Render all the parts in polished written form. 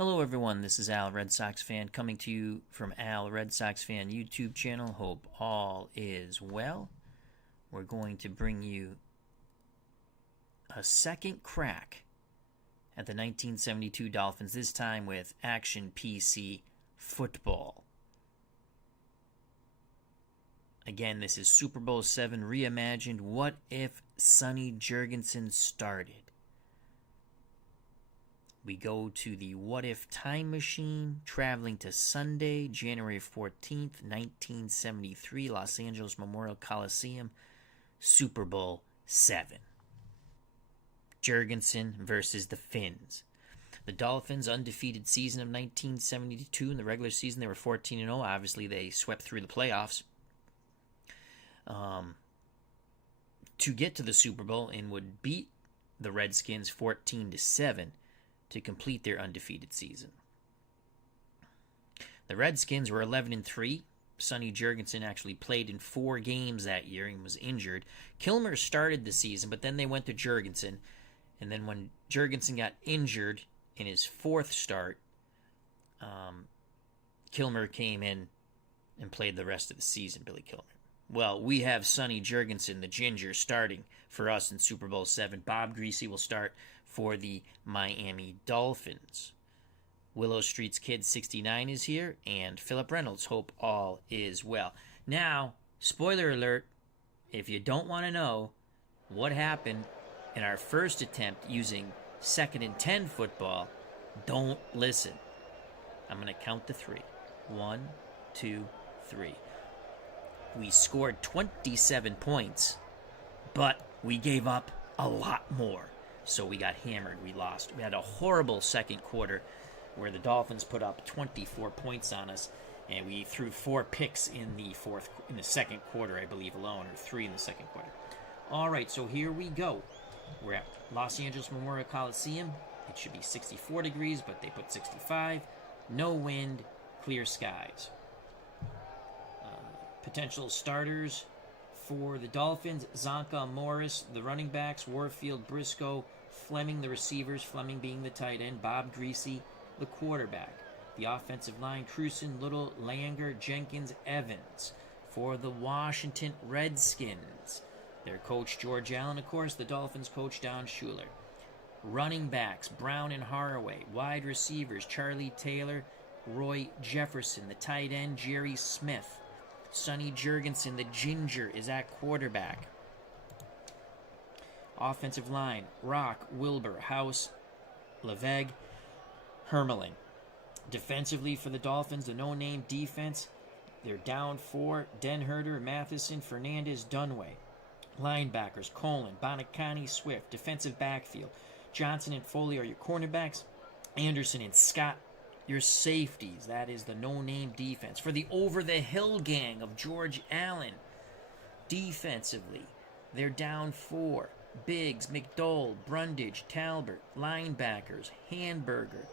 Hello everyone, this is Al Red Sox Fan coming to you from Al Red Sox Fan YouTube channel. Hope all is well. We're going to bring you a second crack at the 1972 Dolphins, this time with Action PC Football. Again, this is Super Bowl VII reimagined. What if Sonny Jurgensen started? We go to the What If Time Machine, traveling to Sunday, January 14th, 1973, Los Angeles Memorial Coliseum, Super Bowl VII. Jurgensen versus the Finns. The Dolphins' undefeated season of 1972. In the regular season, they were 14-0. Obviously, they swept through the playoffs to get to the Super Bowl and would beat the Redskins 14-7. To complete their undefeated season. The Redskins were 11-3. Sonny Jurgensen actually played in 4 games that year and was injured. Kilmer started the season, but then they went to Jurgensen. And then when Jurgensen got injured in his 4th start, Kilmer came in and played the rest of the season, Billy Kilmer. Well, we have Sonny Jurgensen, the Ginger, starting for us in Super Bowl VII. Bob Greasy will start for the Miami Dolphins. Willow Street's Kid 69 is here, and Philip Reynolds. Hope all is well. Now, spoiler alert, if you don't want to know what happened in our first attempt using 2nd and 10 football, don't listen. I'm going to count to 3. 1, 2, 3. We scored 27 points, but we gave up a lot more. So we got hammered. We lost. We had a horrible second quarter where the Dolphins put up 24 points on us, and we threw 4 picks in the second quarter, I believe, alone, or 3 in the second quarter. All right, so here we go. We're at Los Angeles Memorial Coliseum. It should be 64 degrees, but they put 65. No wind, clear skies. Potential starters for the Dolphins: Zonka, Morris, the running backs, Warfield, Briscoe, Fleming, the receivers, Fleming being the tight end, Bob Greasy, the quarterback. The offensive line: Cruson, Little, Langer, Jenkins, Evans. For the Washington Redskins, their coach George Allen, of course, the Dolphins coach Don Shula. Running backs: Brown and Haraway. Wide receivers: Charlie Taylor, Roy Jefferson. The tight end: Jerry Smith. Sonny Jurgensen, the Ginger, is at quarterback. Offensive line: Rock, Wilbur, House, Leveg, Hermelin. Defensively for the Dolphins, the no-name defense, they're down 4. Denherter, Matheson, Fernandez, Dunway. Linebackers: Colin, Bonacani, Swift. Defensive backfield: Johnson and Foley are your cornerbacks. Anderson and Scott, your safeties. That is the no-name defense. For the over-the-hill gang of George Allen, defensively, they're down 4. Biggs, McDowell, Brundage, Talbert. Linebackers: Hamburger,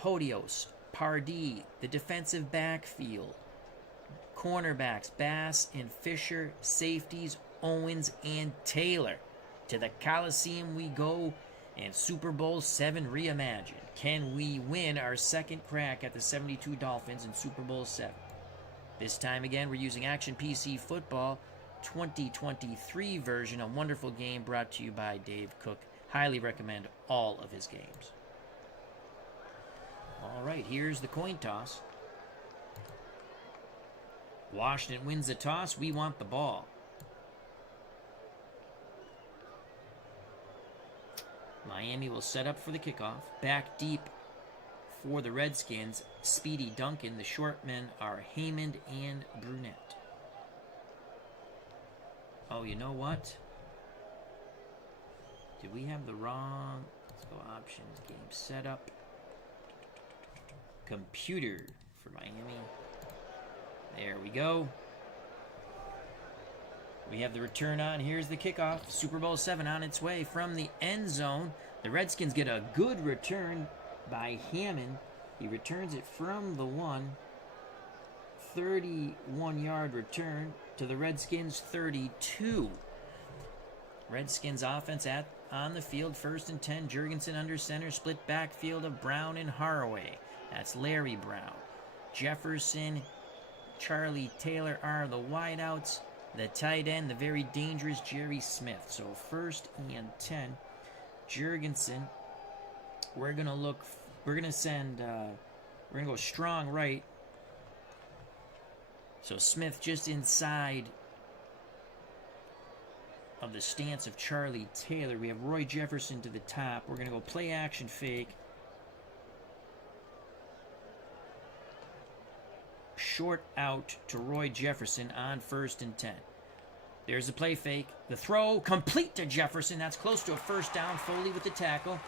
Podios, Pardee. The defensive backfield: cornerbacks: Bass and Fisher. Safeties: Owens and Taylor. To the Coliseum we go, and Super Bowl VII reimagined. Can we win our second crack at the 72 Dolphins in Super Bowl VII? This time again, we're using Action PC Football 2023 version, a wonderful game brought to you by Dave Cook. Highly recommend all of his games. All right, here's the coin toss. Washington wins the toss. We want the ball. Miami will set up for the kickoff. Back deep for the Redskins: Speedy Duncan. The short men are Haymond and Brunette. Oh, you know what? Did we have the wrong? Let's go options, game setup. Computer for Miami. There we go. We have the return on. Here's the kickoff. Super Bowl VII on its way from the end zone. The Redskins get a good return by Hammond. He returns it from the 1. 31-yard return to the Redskins 32. Redskins offense at on the field. 1st and 10. Jurgensen under center. Split backfield of Brown and Haraway. That's Larry Brown. Jefferson, Charlie Taylor are the wideouts. The tight end, the very dangerous Jerry Smith. So 1st and 10. Jurgensen. We're going to go strong right. So Smith just inside of the stance of Charlie Taylor. We have Roy Jefferson to the top. We're going to go play action fake. Short out to Roy Jefferson on 1st and 10. There's the play fake. The throw complete to Jefferson. That's close to a 1st down. Foley with the tackle.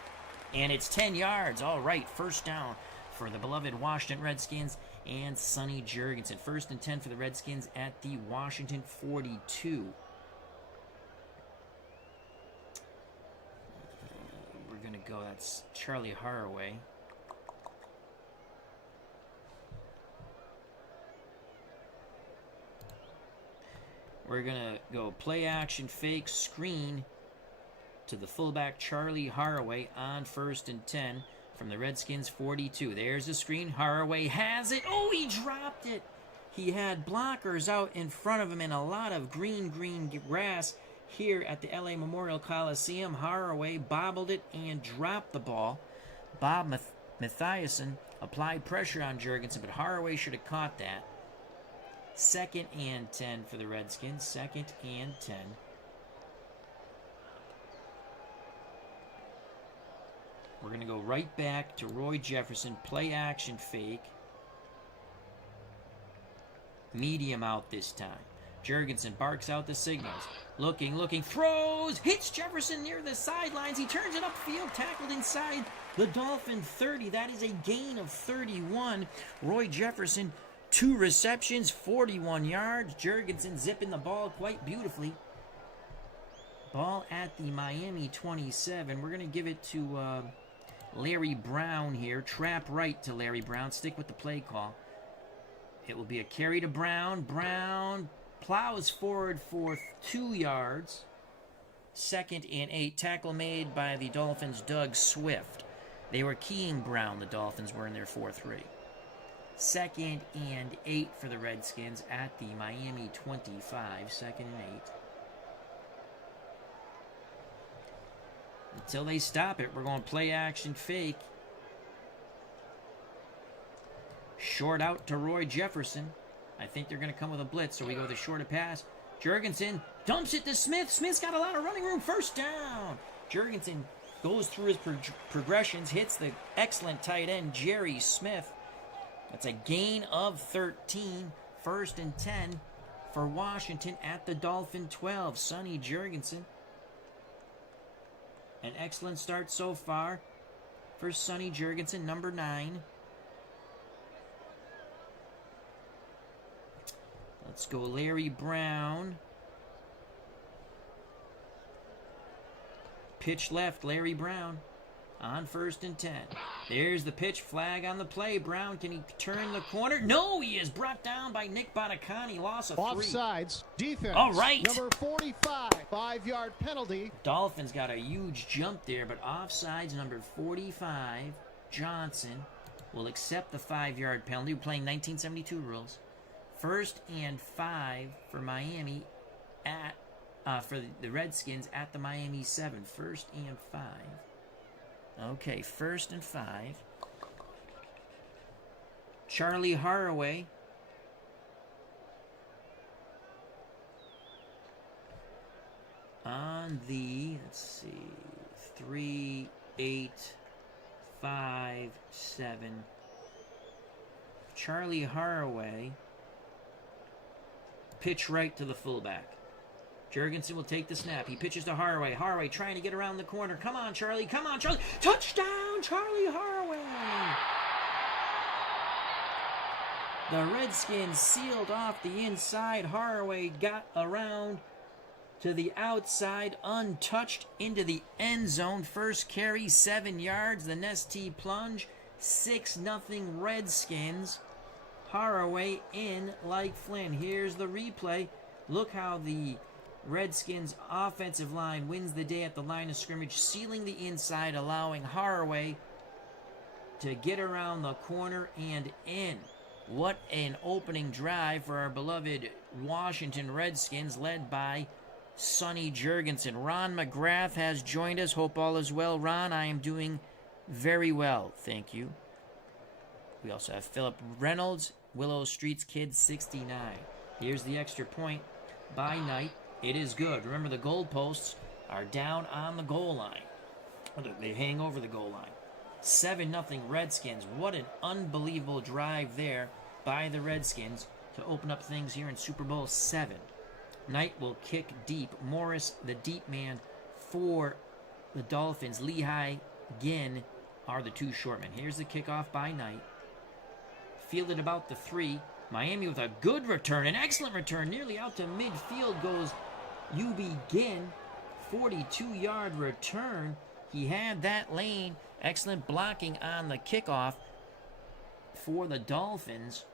And it's 10 yards. All right, 1st down for the beloved Washington Redskins and Sonny Jurgensen. 1st and 10 for the Redskins at the Washington 42. We're going to go, that's Charlie Haraway. We're going to go play action fake screen to the fullback Charlie Haraway on 1st and 10 from the Redskins 42. There's the screen. Haraway has it. Oh, he dropped it. He had blockers out in front of him and a lot of green grass here at the LA Memorial Coliseum. Haraway bobbled it and dropped the ball. Bob Mathiasen applied pressure on Jurgensen, but Haraway should have caught that. 2nd and 10 for the Redskins. 2nd and 10. We're going to go right back to Roy Jefferson. Play action fake. Medium out this time. Jurgensen barks out the signals. Looking, throws, hits Jefferson near the sidelines. He turns it upfield, tackled inside the Dolphin 30. That is a gain of 31. Roy Jefferson, 2 receptions, 41 yards. Jurgensen zipping the ball quite beautifully. Ball at the Miami 27. We're going to give it to Larry Brown here. Trap right to Larry Brown. Stick with the play call. It will be a carry to Brown. Brown plows forward for 2 yards. 2nd and 8. Tackle made by the Dolphins' Doug Swift. They were keying Brown, the Dolphins were in their 4-3. 2nd and 8 for the Redskins at the Miami 25. 2nd and 8. Until they stop it, we're going to play action fake. Short out to Roy Jefferson. I think they're going to come with a blitz, so we go the shorter pass. Jurgensen dumps it to Smith. Smith's got a lot of running room. 1st down. Jurgensen goes through his progressions, hits the excellent tight end, Jerry Smith. That's a gain of 13. 1st and 10 for Washington at the Dolphin 12. Sonny Jurgensen. An excellent start so far for Sonny Jurgensen, number 9. Let's go Larry Brown. Pitch left, Larry Brown on 1st and 10. There's the pitch, flag on the play. Brown, can he turn the corner? No, he is brought down by Nick Bonacani. Loss of 3. Offsides, defense. All right. Number 45, 5-yard penalty. Dolphins got a huge jump there, but offsides, number 45, Johnson, will accept the 5-yard penalty. We're playing 1972 rules. 1st and 5 for Miami for the Redskins at the Miami 7. 1st and 5. Okay, 1st and 5. Charlie Haraway. On the, let's see, 3, 8, 5, 7. Charlie Haraway. Pitch right to the fullback. Jurgensen will take the snap. He pitches to Haraway. Haraway trying to get around the corner. Come on, Charlie. Come on, Charlie. Touchdown, Charlie Haraway. The Redskins sealed off the inside. Haraway got around to the outside, untouched, into the end zone. First carry, 7 yards. The Nestea plunge. 6-0 Redskins. Haraway in like Flynn. Here's the replay. Look how the Redskins offensive line wins the day at the line of scrimmage, sealing the inside, allowing Haraway to get around the corner and in. What an opening drive for our beloved Washington Redskins, led by Sonny Jurgensen. Ron McGrath has joined us. Hope all is well. Ron, I am doing very well, thank you. We also have Philip Reynolds, Willow Street's Kid 69. Here's the extra point by Knight. It is good. Remember, the goalposts are down on the goal line. They hang over the goal line. 7-0 Redskins. What an unbelievable drive there by the Redskins to open up things here in Super Bowl VII. Knight will kick deep. Morris, the deep man for the Dolphins. Lehigh, Ginn are the two short men. Here's the kickoff by Knight. Fielded about the 3. Miami with a good return, an excellent return. Nearly out to midfield goes UB Ginn. 42-yard return. He had that lane. Excellent blocking on the kickoff for the Dolphins.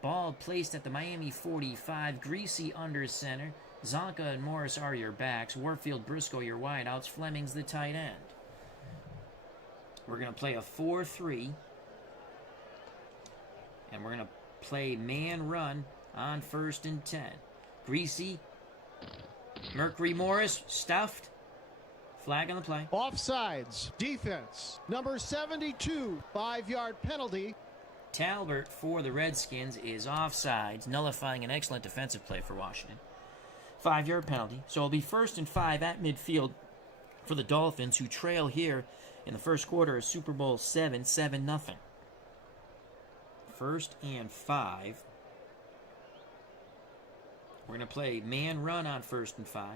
Ball placed at the Miami 45. Greasy under center. Zonka and Morris are your backs. Warfield, Briscoe, your wideouts. Fleming's the tight end. We're going to play a 4-3. And we're going to play man run on 1st and 10. Greasy. Mercury Morris stuffed. Flag on the play. Offsides. Defense. Number 72. 5-yard penalty. Talbert for the Redskins is offsides, nullifying an excellent defensive play for Washington. 5-yard penalty. So it'll be 1st and 5 at midfield for the Dolphins, who trail here in the first quarter of Super Bowl VII, 7-0. 1st and 5. We're going to play man run on 1st and 5.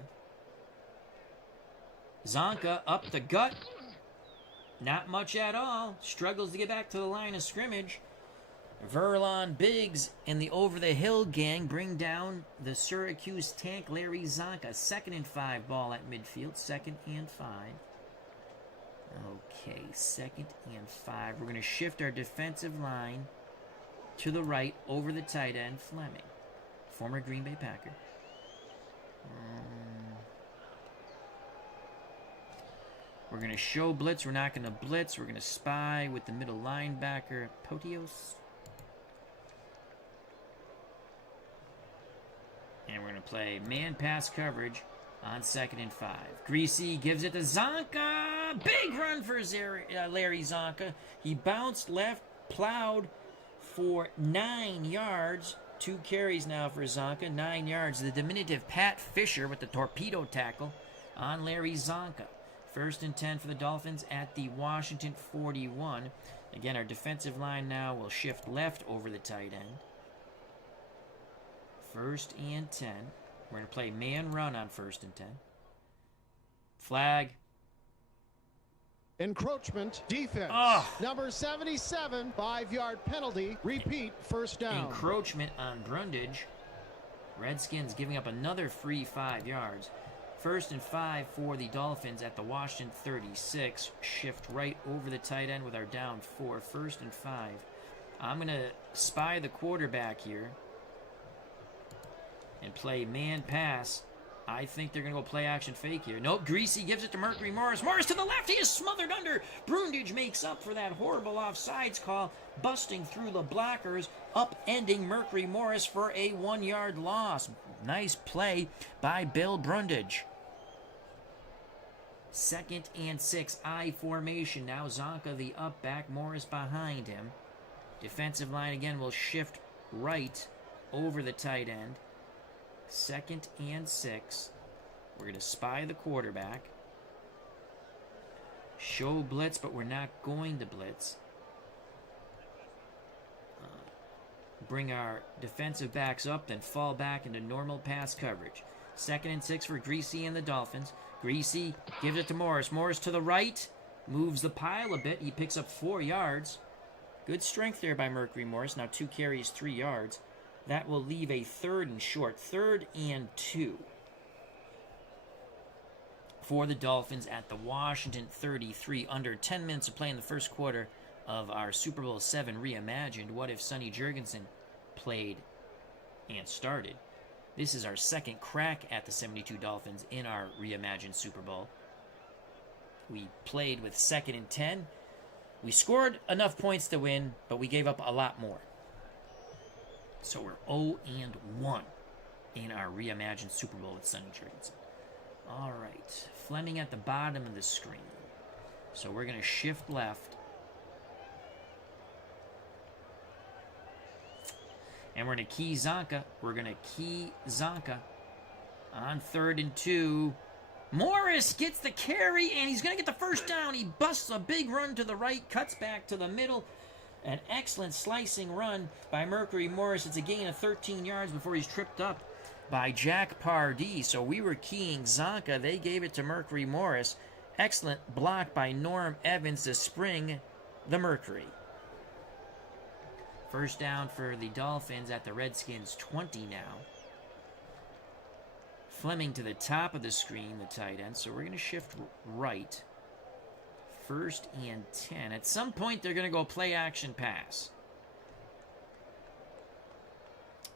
Zonka up the gut. Not much at all. Struggles to get back to the line of scrimmage. Verlon Biggs and the over-the-hill gang bring down the Syracuse tank Larry Zonka. 2nd and 5 ball at midfield. 2nd and 5. Okay, 2nd and 5. We're going to shift our defensive line to the right over the tight end, Fleming. Former Green Bay Packer. We're going to show blitz. We're not going to blitz. We're going to spy with the middle linebacker, Potios. And we're going to play man pass coverage on 2nd and 5. Greasy gives it to Zonka. Big run for Larry Zonka. He bounced left, plowed for 9 yards. 2 carries now for Zonka, 9 yards. The diminutive Pat Fisher with the torpedo tackle on Larry Zonka. 1st and 10 for the Dolphins at the Washington 41. Again, our defensive line now will shift left over the tight end. 1st and 10. We're going to play man run on 1st and 10. Flag. Encroachment. Defense. Number 77. 5-yard penalty. Repeat. 1st down. Encroachment on Brundage. Redskins giving up another free 5 yards. 1st and 5 for the Dolphins at the Washington 36. Shift right over the tight end with our down 4. 1st and 5. I'm going to spy the quarterback here and play man pass. I think they're going to go play action fake here. Nope, Greasy gives it to Mercury Morris. Morris to the left. He is smothered under. Brundage makes up for that horrible offsides call, busting through the blockers, upending Mercury Morris for a 1-yard loss. Nice play by Bill Brundage. 2nd and 6, I formation. Now Zonka the up back, Morris behind him. Defensive line again will shift right over the tight end. 2nd and 6. We're going to spy the quarterback. Show blitz, but we're not going to blitz. Bring our defensive backs up, then fall back into normal pass coverage. 2nd and 6 for Greasy and the Dolphins. Greasy gives it to Morris. Morris to the right. Moves the pile a bit. He picks up 4 yards. Good strength there by Mercury Morris. Now 2 carries, 3 yards. That will leave a 3rd and short. 3rd and 2 for the Dolphins at the Washington 33. Under 10 minutes to play in the first quarter of our Super Bowl VII reimagined. What if Sonny Jurgensen played and started? This is our second crack at the 72 Dolphins in our reimagined Super Bowl. We played with 2nd and 10. We scored enough points to win, but we gave up a lot more. So we're 0-1 in our reimagined Super Bowl with Sonny Jurgensen. All right, Fleming at the bottom of the screen. So we're going to shift left. And we're going to key Zonka. We're going to key Zonka on 3rd and 2. Morris gets the carry, and he's going to get the first down. He busts a big run to the right, cuts back to the middle. An excellent slicing run by Mercury Morris. It's a gain of 13 yards before he's tripped up by Jack Pardee. So we were keying Zonka. They gave it to Mercury Morris. Excellent block by Norm Evans to spring the Mercury. First down for the Dolphins at the Redskins 20 now. Fleming to the top of the screen, the tight end. So we're going to shift right. 1st and 10. At some point, they're going to go play action pass.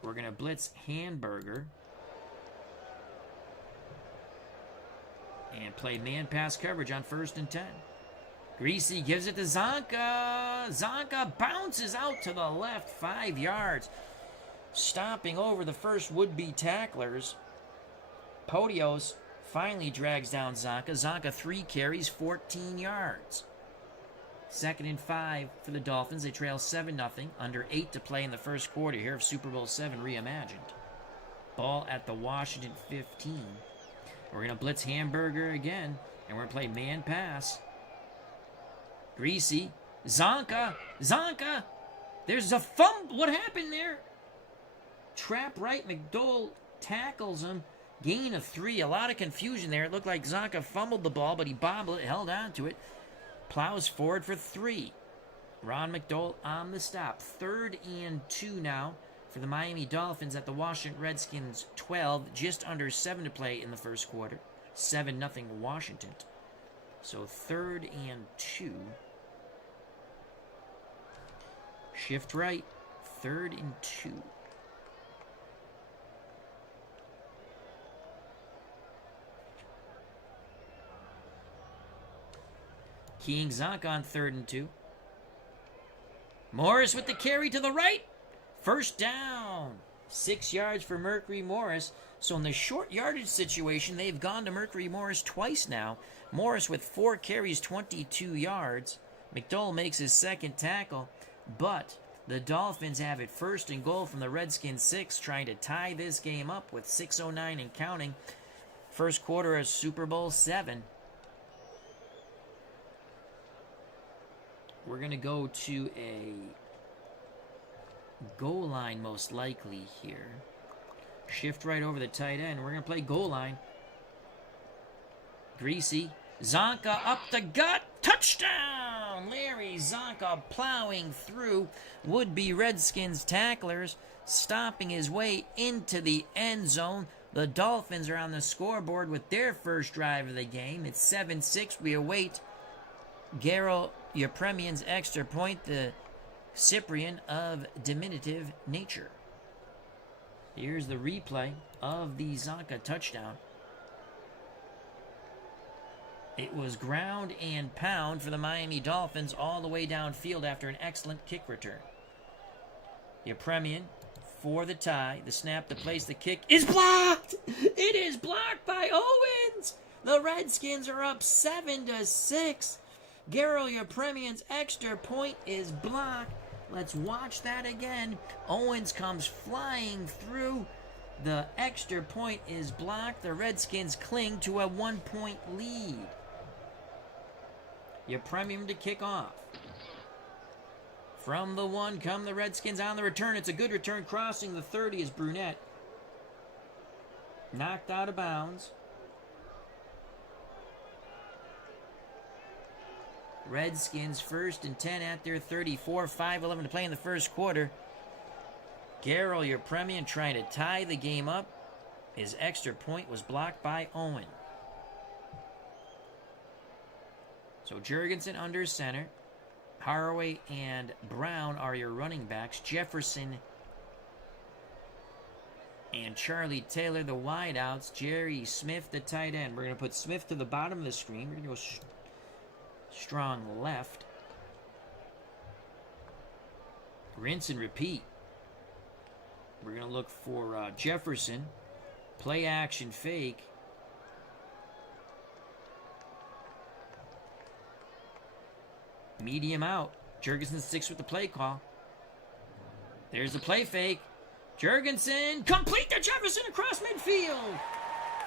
We're going to blitz Hamburger. And play man pass coverage on 1st and 10. Greasy gives it to Zonka. Zonka bounces out to the left 5 yards. Stomping over the first would-be tacklers. Podios finally drags down Zonka. Zonka 3 carries, 14 yards. 2nd and 5 for the Dolphins. They trail 7-0. Under 8 to play in the first quarter here of Super Bowl VII reimagined. Ball at the Washington 15. We're going to blitz Hamburger again. And we're going to play man pass. Greasy. Zonka. Zonka. There's a fumble. What happened there? Trap right. McDowell tackles him. Gain of 3. A lot of confusion there. It looked like Zonka fumbled the ball, but he bobbled it, held on to it. Plows forward for 3. Ron McDowell on the stop. 3rd and 2 now for the Miami Dolphins at the Washington Redskins 12. Just under 7 to play in the first quarter. 7-0 Washington. So 3rd and 2. Shift right. 3rd and 2. Keying Zonka on 3rd and 2. Morris with the carry to the right. First down. 6 yards for Mercury Morris. So in the short yardage situation, they've gone to Mercury Morris twice now. Morris with 4 carries, 22 yards. McDowell makes his 2nd tackle. But the Dolphins have it 1st and goal from the Redskins 6, trying to tie this game up with 6:09 and counting. First quarter of Super Bowl VII. We're going to go to a goal line most likely here. Shift right over the tight end. We're going to play goal line. Greasy. Zonka up the gut. Touchdown! Larry Zonka plowing through would-be Redskins tacklers, stomping his way into the end zone. The Dolphins are on the scoreboard with their first drive of the game. It's 7-6. We await Garo Yepremian's extra point, the Cyprian of diminutive nature. Here's the replay of the Zonka touchdown. It was ground and pound for the Miami Dolphins all the way downfield after an excellent kick return. Yepremian for the tie. The snap to place the kick is blocked! It is blocked by Owens! The Redskins are up 7-6. Garo Yepremian's extra point is blocked. Let's watch that again. Owens comes flying through. The extra point is blocked. The Redskins cling to a 1-point lead. Yepremian to kick off. From the 1 come the Redskins on the return. It's a good return. Crossing the 30 is Brunette. Knocked out of bounds. Redskins 1st and 10 at their 34. 5:11 to play in the first quarter. Garo Yepremian trying to tie the game up. His extra point was blocked by Owen. So Jurgensen under center. Haraway and Brown are your running backs. Jefferson And Charlie Taylor, the wideouts. Jerry Smith, the tight end. We're going to put Smith to the bottom of the screen. We're going to go strong left. Rinse and repeat. We're going to look for Jefferson. Play action fake. Medium out. Jurgensen sticks with the play call. There's the play fake. Jurgensen, complete to Jefferson across midfield.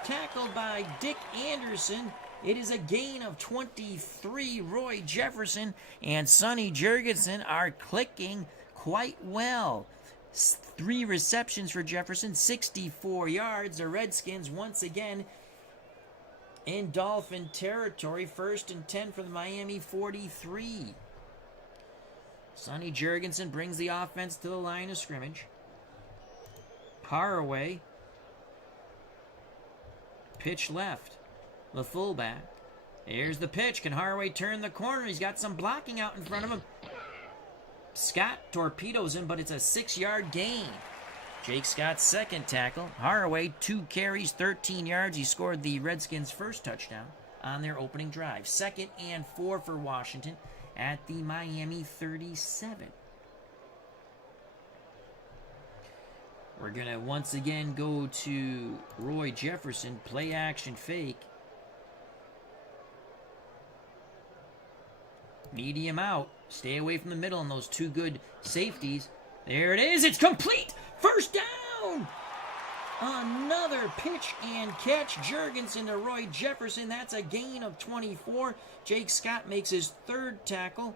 Tackled by Dick Anderson. It is a gain of 23. Roy Jefferson and Sonny Jurgensen are clicking quite well. 3 receptions for Jefferson, 64 yards. The Redskins once again in Dolphin territory. 1st and 10 for the Miami 43. Sonny Jurgensen brings the offense to the line of scrimmage. Haraway. Pitch left. The fullback. Here's the pitch. Can Haraway turn the corner? He's got some blocking out in front of him. Scott torpedoes him, but it's a 6-yard gain. Jake Scott's second tackle. Haraway, 2 carries, 13 yards. He scored the Redskins' first touchdown on their opening drive. 2nd and 4 for Washington at the Miami 37. We're going to once again go to Roy Jefferson. Play action fake. Medium out. Stay away from the middle on those 2 good safeties. There it is. It's complete. 1st down. Another pitch and catch. Jurgensen to Roy Jefferson. That's a gain of 24. Jake Scott makes his 3rd tackle.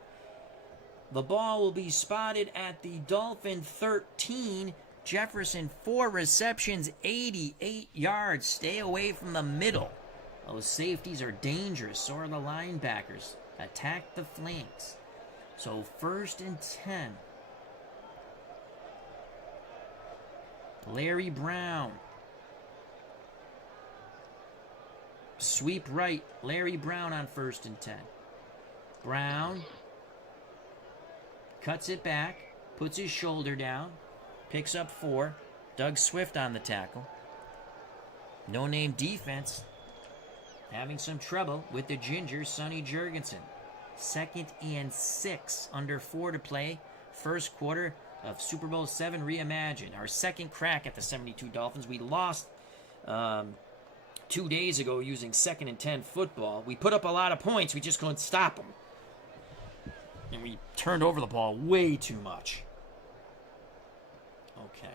The ball will be spotted at the Dolphin 13. Jefferson, 4 receptions, 88 yards. Stay away from the middle. Those safeties are dangerous. So are the linebackers. Attack the flanks. So 1st and 10. Larry Brown. Sweep right. Larry Brown on 1st and 10. Brown cuts it back. Puts his shoulder down. Picks up 4. Doug Swift on the tackle. No-name defense. Having some trouble with the ginger, Sonny Jurgensen. 2nd and 6. Under 4 to play. 1st quarter of Super Bowl VII reimagined. Our 2nd crack at the 72 Dolphins. We lost 2 days ago using 2nd and 10 football. We put up a lot of points. We just couldn't stop them. And we turned over the ball way too much. Okay.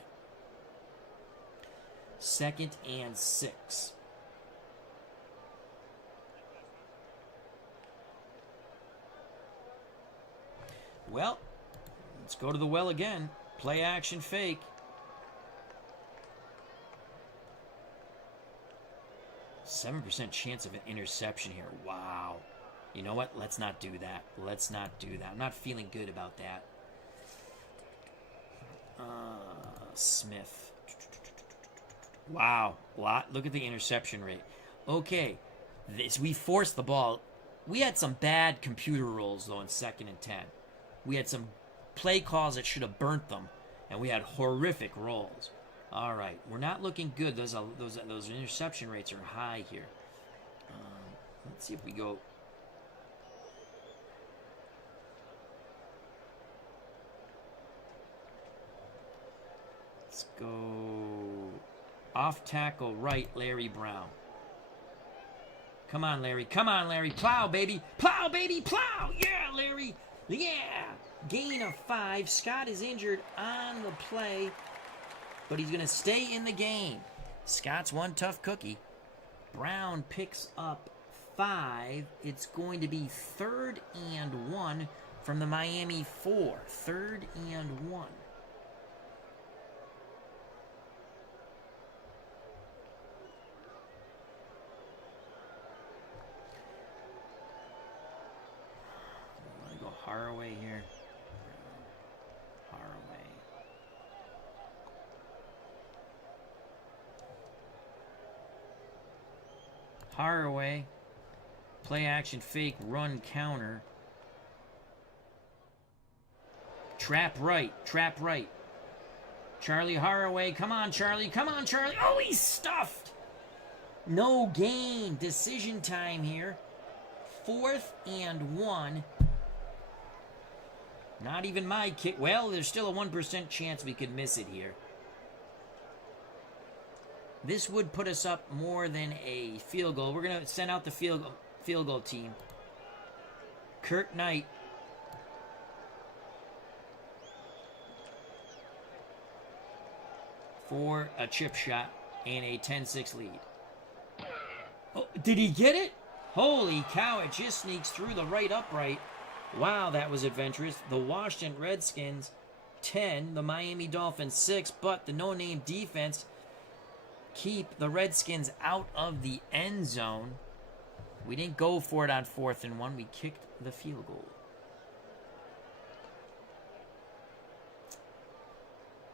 2nd and 6. Well, let's go to the well again. Play action fake. %7 chance of an interception here. Wow. You know what? Let's not do that. Let's not do that. I'm not feeling good about that. Smith. Wow. Look at the interception rate. Okay. We forced the ball. We had some bad computer rolls, though, in 2nd and 10. We had some play calls that should have burnt them, and we had horrific rolls. All right. We're not looking good. Those interception rates are high here. Let's see if we go... Let's go off tackle right, Larry Brown. Come on, Larry. Come on, Larry. Plow, baby. Plow, baby. Plow. Yeah, Larry. Yeah. Gain of 5. Scott is injured on the play, but he's going to stay in the game. Scott's one tough cookie. Brown picks up 5. It's going to be 3rd and 1 from the Miami 4. 3rd and 1. Haraway here. Haraway. Play action fake, run counter. Trap right. Charlie Haraway. Come on, Charlie. Come on, Charlie. Oh, he's stuffed. No gain. Decision time here. 4th and 1. Not even my kick. Well, there's still a 1% chance we could miss it here. This would put us up more than a field goal. We're going to send out the field goal team. Kirk Knight. For a chip shot and a 10-6 lead. Oh, did he get it? Holy cow, it just sneaks through the right upright. Wow, that was adventurous. The Washington Redskins 10, the Miami Dolphins 6, but the no-name defense keep the Redskins out of the end zone. We didn't go for it on 4th and 1. We kicked the field goal.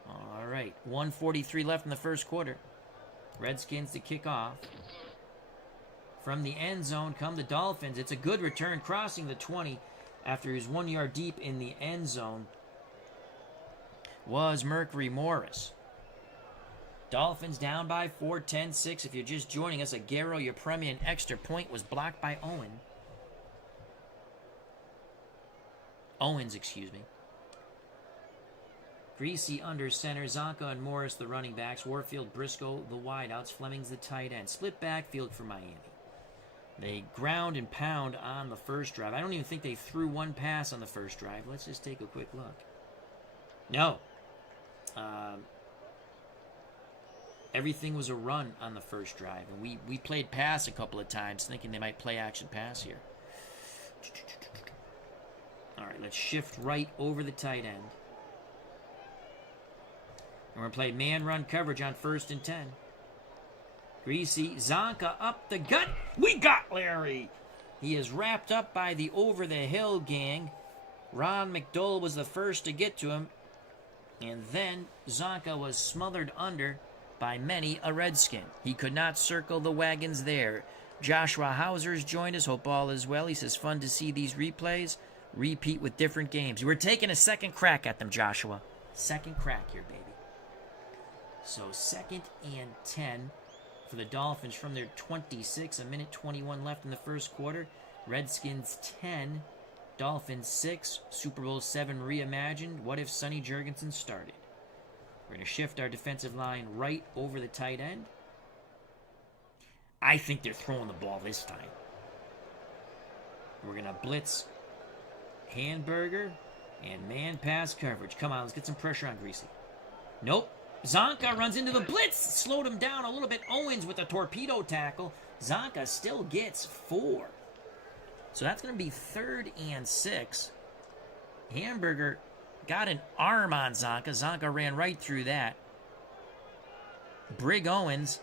All right, 1:43 left in the first quarter. Redskins to kick off. From the end zone come the Dolphins. It's a good return, crossing the 20 after he was 1 yard deep in the end zone. Was Mercury Morris. Dolphins down by 4, 10-6. If you're just joining us, a Garo Yepremian extra point was blocked by Owens, excuse me. Greasy under center, Zonka and Morris the running backs, Warfield, Briscoe the wideouts, Fleming's the tight end. Split backfield for Miami. They ground and pound on the first drive. I don't even think they threw one pass on the first drive. Let's just take a quick look. No. Everything was a run on the first drive. And we played pass a couple of times thinking they might play action pass here. All right, let's shift right over the tight end. And we're going to play man-run coverage on 1st and 10. Greasy, Zonka up the gut. We got Larry. He is wrapped up by the over-the-hill gang. Ron McDowell was the first to get to him. And then Zonka was smothered under by many a Redskin. He could not circle the wagons there. Joshua Hauser's joined us. Hope all is well. He says, fun to see these replays. Repeat with different games. We're taking a second crack at them, Joshua. Second crack here, baby. So 2nd and 10 for the Dolphins from their 26. 1:21 left in the first quarter. Redskins 10, Dolphins 6. Super Bowl VII reimagined. What if Sonny Jurgensen started? We're going to shift our defensive line right over the tight end. I think they're throwing the ball this time. We're going to blitz Hamburger and man pass coverage. Come on, let's get some pressure on Greasy. Nope. Zonka runs into the blitz. Slowed him down a little bit. Owens with a torpedo tackle. Zonka still gets 4. So that's going to be 3rd and 6. Hamburger got an arm on Zonka. Zonka ran right through that. Brig Owens,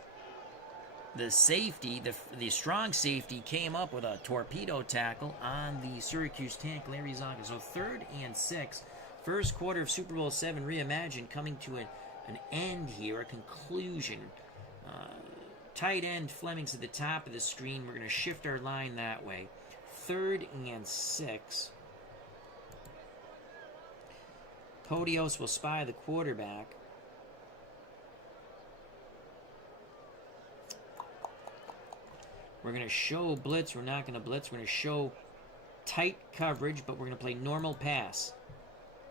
the safety, the strong safety, came up with a torpedo tackle on the Syracuse tank, Larry Zonka. So 3rd and 6. First quarter of Super Bowl VII reimagined coming to an end here, a conclusion. Tight end Fleming's at the top of the screen. We're going to shift our line that way. 3rd and 6. Podios will spy the quarterback. We're going to show blitz. We're not going to blitz. We're going to show tight coverage, but we're going to play normal pass.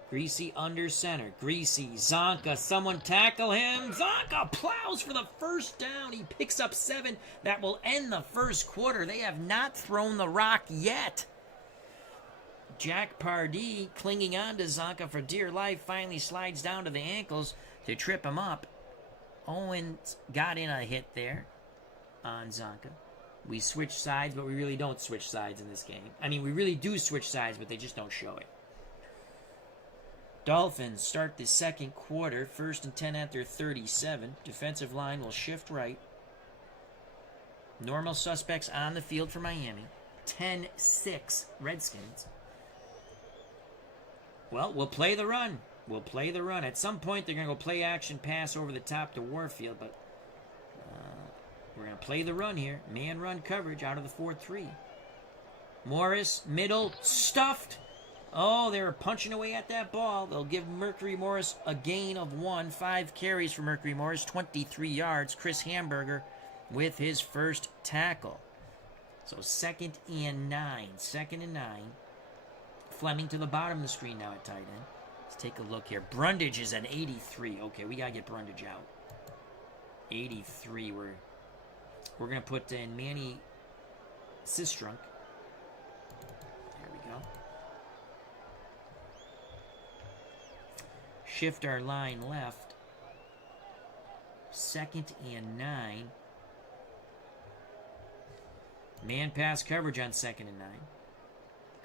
Greasy under center. Greasy, Zonka, someone tackle him. Zonka plows for the first down. He picks up 7. That will end the first quarter. They have not thrown the rock yet. Jack Pardee, clinging on to Zonka for dear life, finally slides down to the ankles to trip him up. Owens got in a hit there on Zonka. We switch sides, but we really don't switch sides in this game. I mean, we really do switch sides, but they just don't show it. Dolphins start the second quarter, 1st and 10 at their 37. Defensive line will shift right. Normal suspects on the field for Miami. 10-6 Redskins. Well, we'll play the run. We'll play the run. At some point, they're going to go play action pass over the top to Warfield, but we're going to play the run here. Man run coverage out of the 4-3. Morris, middle, stuffed. Oh, they were punching away at that ball. They'll give Mercury Morris a gain of 1. 5 carries for Mercury Morris, 23 yards. Chris Hamburger with his first tackle. So 2nd and 9. 2nd and 9. Fleming to the bottom of the screen now at tight end. Let's take a look here. Brundage is an 83. Okay, we got to get Brundage out. 83. We're going to put in Manny Sistrunk. There we go. Shift our line left. 2nd and 9. Man pass coverage on 2nd and 9.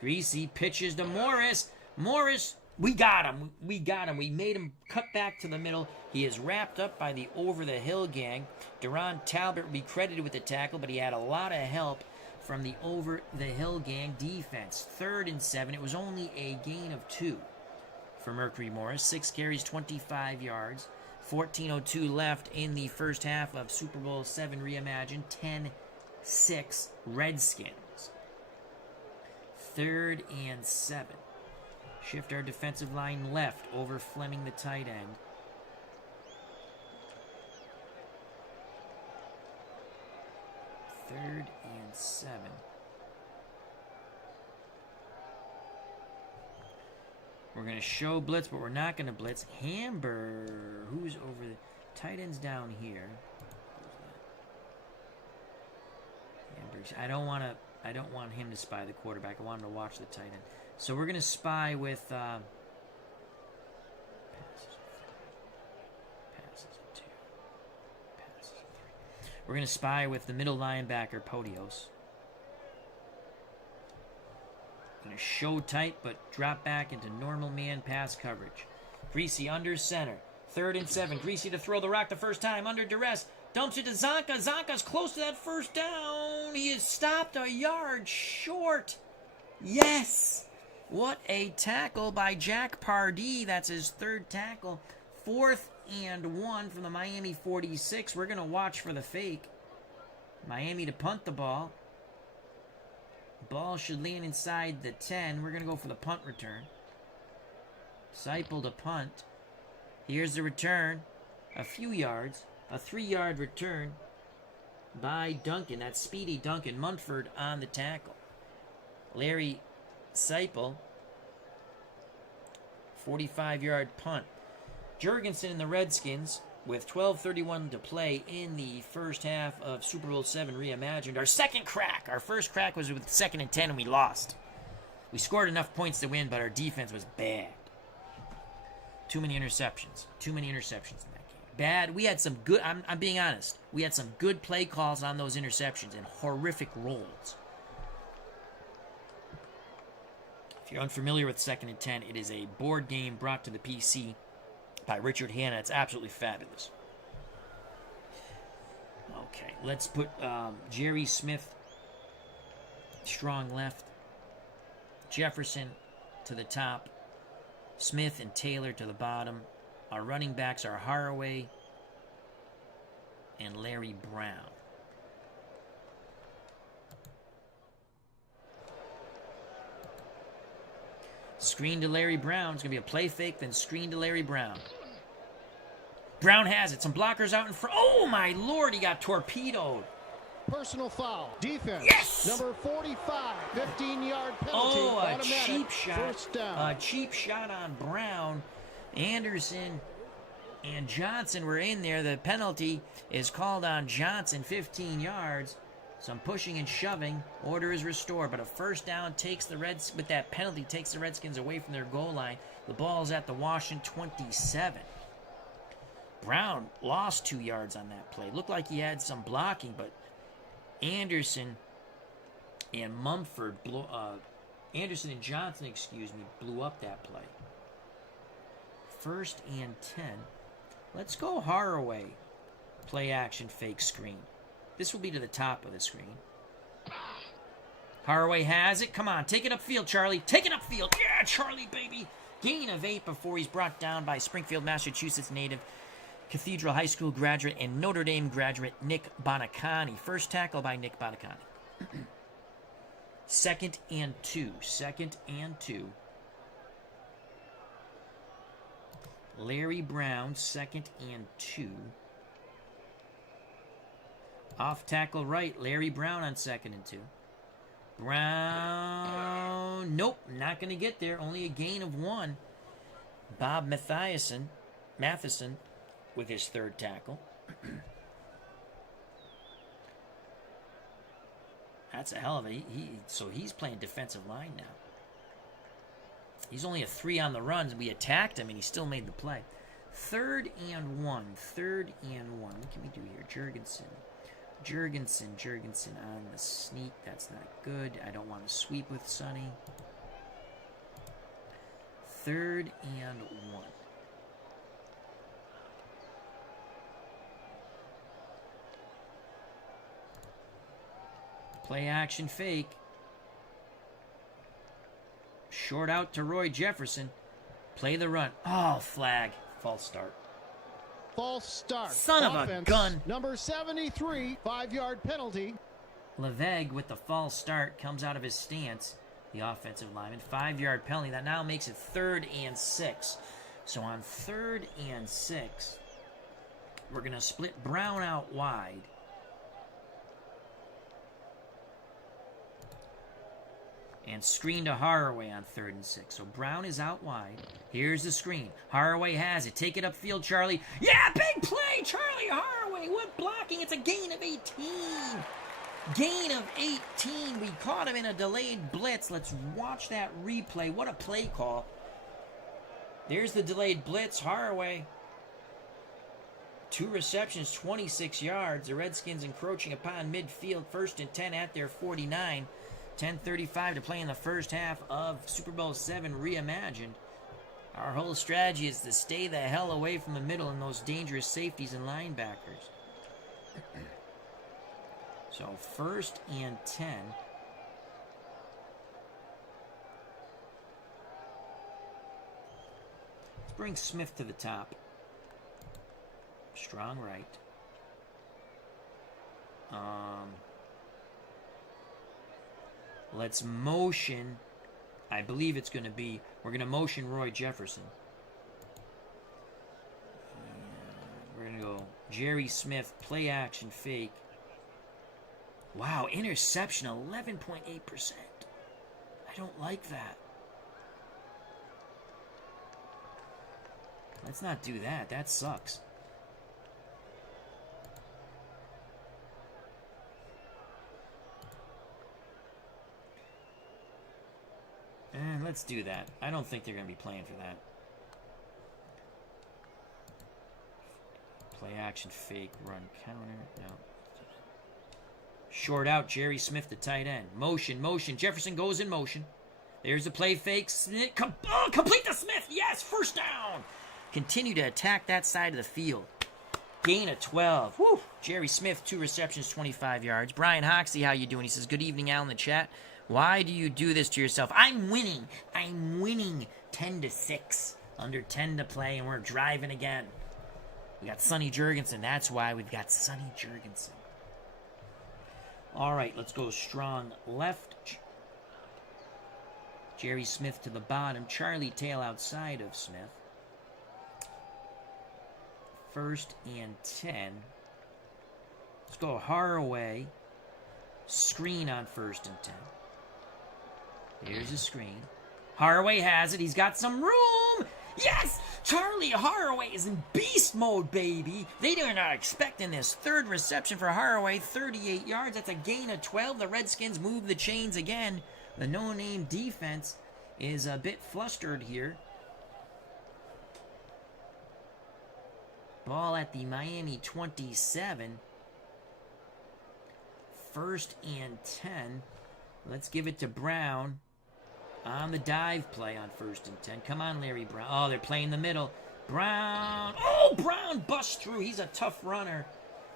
Greasy pitches to Morris. Morris, we got him. We got him. We made him cut back to the middle. He is wrapped up by the over-the-hill gang. Duron Talbot will be credited with the tackle, but he had a lot of help from the over-the-hill gang defense. 3rd and 7. It was only a gain of 2 for Mercury Morris. 6 carries, 25 yards. 14:02 left in the first half of Super Bowl VII Reimagined. 10-6 Redskins. 3rd and 7. Shift our defensive line left over Fleming, the tight end. Third and 7. We're going to show blitz, but we're not going to blitz. Hamburger, who's over the tight end's down here. Hamburger. I don't want him to spy the quarterback. I want him to watch the tight end. So we're going to spy with passes of 2. Passes of 3. We're going to spy with the middle linebacker, Podios. Going to show tight, but drop back into normal man pass coverage. Greasy under center. 3rd and 7. Greasy to throw the rock the first time under duress. Dumps it to Zonka. Zonka's close to that first down. He is stopped a yard short. Yes! What a tackle by Jack Pardee. That's his 3rd tackle. 4th and 1 from the Miami 46. We're going to watch for the fake. Miami to punt the ball. Ball should land inside the 10. We're going to go for the punt return. Seipel to punt. Here's the return. A few yards. A 3-yard return by Duncan. That's Speedy Duncan. Munford on the tackle. Larry Seipel. 45-yard punt. Jurgensen and the Redskins with 12:31 to play in the first half of Super Bowl VII Reimagined. Our second crack. Our first crack was with 2nd and 10 and we lost. We scored enough points to win, but our defense was bad. Too many interceptions. Too many interceptions in that game. Bad. We had some good, I'm being honest. We had some good play calls on those interceptions and horrific rolls. If you're unfamiliar with 2nd and 10, it is a board game brought to the PC by Richard Hanna. It's absolutely fabulous. Okay, let's put Jerry Smith strong left. Jefferson to the top. Smith and Taylor to the bottom. Our running backs are Haraway and Larry Brown. Screen to Larry Brown. It's going to be a play fake, then screen to Larry Brown. Brown has it. Some blockers out in front. Oh, my Lord. He got torpedoed. Personal foul. Defense. Yes! Number 45. 15-yard penalty. Oh, a Automatic. cheap shot. First down. A cheap shot on Brown. Anderson and Johnson were in there. The penalty is called on Johnson. 15 yards. Some pushing and shoving. Order is restored, but a first down takes the Reds with that penalty takes the Redskins away from their goal line. The ball's at the Washington 27. Brown lost 2 yards on that play. Looked like he had some blocking, but Anderson and Mumford Anderson and Johnson, blew up that play. 1st and 10. Let's go Haraway. Play action fake screen. This will be to the top of the screen. Haraway has it. Come on, take it upfield, Charlie. Take it upfield. Yeah, Charlie, baby. Gain of 8 before he's brought down by Springfield, Massachusetts native, Cathedral High School graduate, and Notre Dame graduate Nick Bonacani. First tackle by Nick Bonacani. 2nd and 2. 2nd and 2. Larry Brown, 2nd and 2. Off tackle right, Larry Brown on 2nd and 2. Brown, nope, not going to get there. Only a gain of 1. Bob Matheson with his 3rd tackle. That's a hell of a... So he's playing defensive line now. He's only a 3 on the runs. We attacked him, and he still made the play. 3rd and 1. 3rd and 1. What can we do here? Jurgensen on the sneak. That's not good. I don't want to sweep with Sonny. 3rd and 1. Play action fake. Short out to Roy Jefferson. Play the run. Oh, flag. False start. False start. Son of a gun. Number 73, 5-yard penalty. Leveg with the false start comes out of his stance. The offensive lineman. 5-yard penalty. That now makes it 3rd and 6. So on 3rd and 6, we're going to split Brown out wide. And screen to Haraway on 3rd and 6. So Brown is out wide. Here's the screen. Haraway has it. Take it upfield, Charlie. Yeah, big play, Charlie Haraway. What blocking? It's a gain of 18. Gain of 18. We caught him in a delayed blitz. Let's watch that replay. What a play call. There's the delayed blitz. Haraway. 2 receptions, 26 yards. The Redskins encroaching upon midfield. 1st and 10 at their 49. 10:35 to play in the first half of Super Bowl VII reimagined. Our whole strategy is to stay the hell away from the middle and those dangerous safeties and linebackers. So 1st and 10. Let's bring Smith to the top. Strong right. Let's motion. I believe it's going to be, we're going to motion Roy Jefferson. And we're going to go Jerry Smith, play action fake. Wow, interception, 11.8%. I don't like that. Let's not do that. That sucks. Let's do that. I don't think they're going to be playing for that. Play action fake, run counter. No. Short out, Jerry Smith, the tight end. Motion. Jefferson goes in motion. There's the play fake. Smith, complete to Smith. Yes, 1st down. Continue to attack that side of the field. Gain of 12. Woo. Jerry Smith, 2 receptions, 25 yards. Brian Hoxie, how you doing? He says, good evening, Al, in the chat. Why do you do this to yourself? I'm winning. 10-6. Under 10 to play, and we're driving again. We got Sonny Jurgensen. That's why we've got Sonny Jurgensen. All right, let's go strong left. Jerry Smith to the bottom. Charlie tail outside of Smith. 1st and 10. Let's go Haraway. Screen on 1st and 10. Here's a screen. Haraway has it. He's got some room. Yes! Charlie Haraway is in beast mode, baby. They are not expecting this. 3rd reception for Haraway, 38 yards. That's a gain of 12. The Redskins move the chains again. The no-name defense is a bit flustered here. Ball at the Miami 27. 1st and 10. Let's give it to Brown on the dive play on 1st and 10. Come on, Larry Brown. Oh, they're playing the middle. Brown. Oh, Brown busts through. He's a tough runner.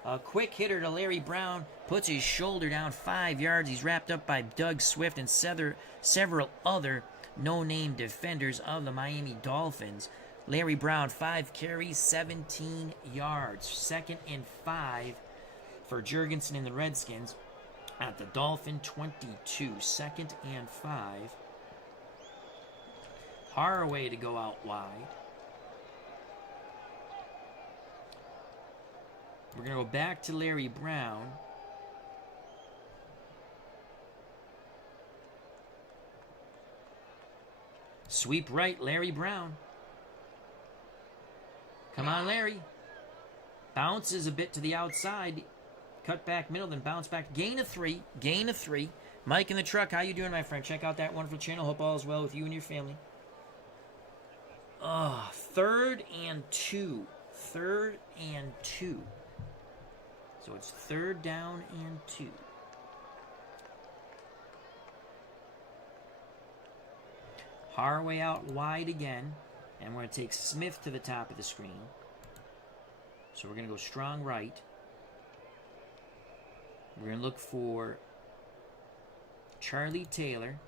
A quick hitter to Larry Brown. Puts his shoulder down 5 yards. He's wrapped up by Doug Swift and several other no-name defenders of the Miami Dolphins. Larry Brown, 5 carries, 17 yards. 2nd and 5 for Jurgensen and the Redskins at the Dolphin 22. 2nd and 5. Haraway to go out wide. We're going to go back to Larry Brown. Sweep right, Larry Brown. Come on, Larry. Bounces a bit to the outside. Cut back middle, then bounce back. Gain of 3. Gain of 3. Mike in the truck, how you doing, my friend? Check out that wonderful channel. Hope all is well with you and your family. 3rd and 2. 3rd and 2. So it's 3rd down and 2. Haraway out wide again. And we're going to take Smith to the top of the screen. So we're going to go strong right. We're going to look for Charlie Taylor.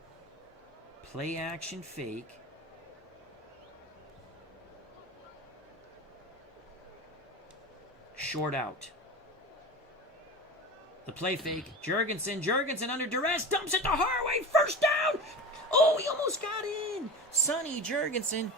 Play action fake. Short out. The play fake. Jurgensen under duress. Dumps it to Haraway. First down. Oh, he almost got in. Sonny Jurgensen.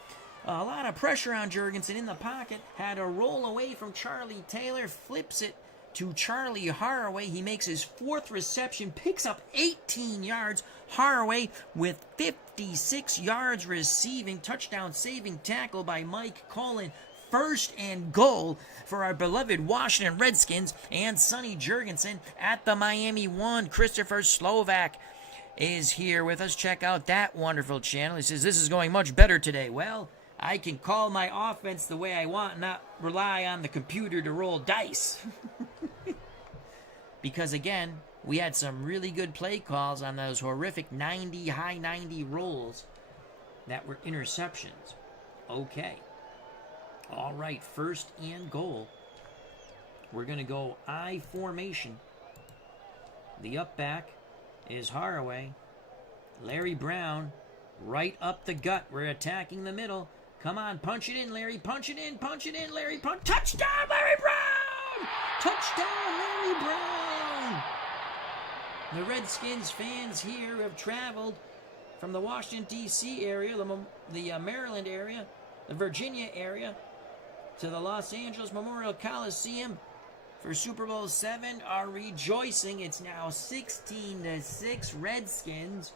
A lot of pressure on Jurgensen in the pocket. Had a roll away from Charlie Taylor. Flips it to Charlie Haraway. He makes his 4th reception. Picks up 18 yards. Haraway with 56 yards receiving. Touchdown saving tackle by Mike Cullen. 1st and goal for our beloved Washington Redskins. And Sonny Jurgensen at the Miami 1. Christopher Slovak is here with us. Check out that wonderful channel. He says, this is going much better today. Well, I can call my offense the way I want, not rely on the computer to roll dice. Because, again, we had some really good play calls on those horrific high 90 rolls that were interceptions. Okay. All right, 1st and goal. We're going to go I formation. The up back is Haraway. Larry Brown right up the gut. We're attacking the middle. Come on, punch it in, Larry. Punch it in, Larry. Touchdown, Larry Brown! Touchdown, Larry Brown! The Redskins fans here have traveled from the Washington, D.C. area, the Maryland area, the Virginia area, to the Los Angeles Memorial Coliseum for Super Bowl VII are rejoicing. It's now 16-6 Redskins.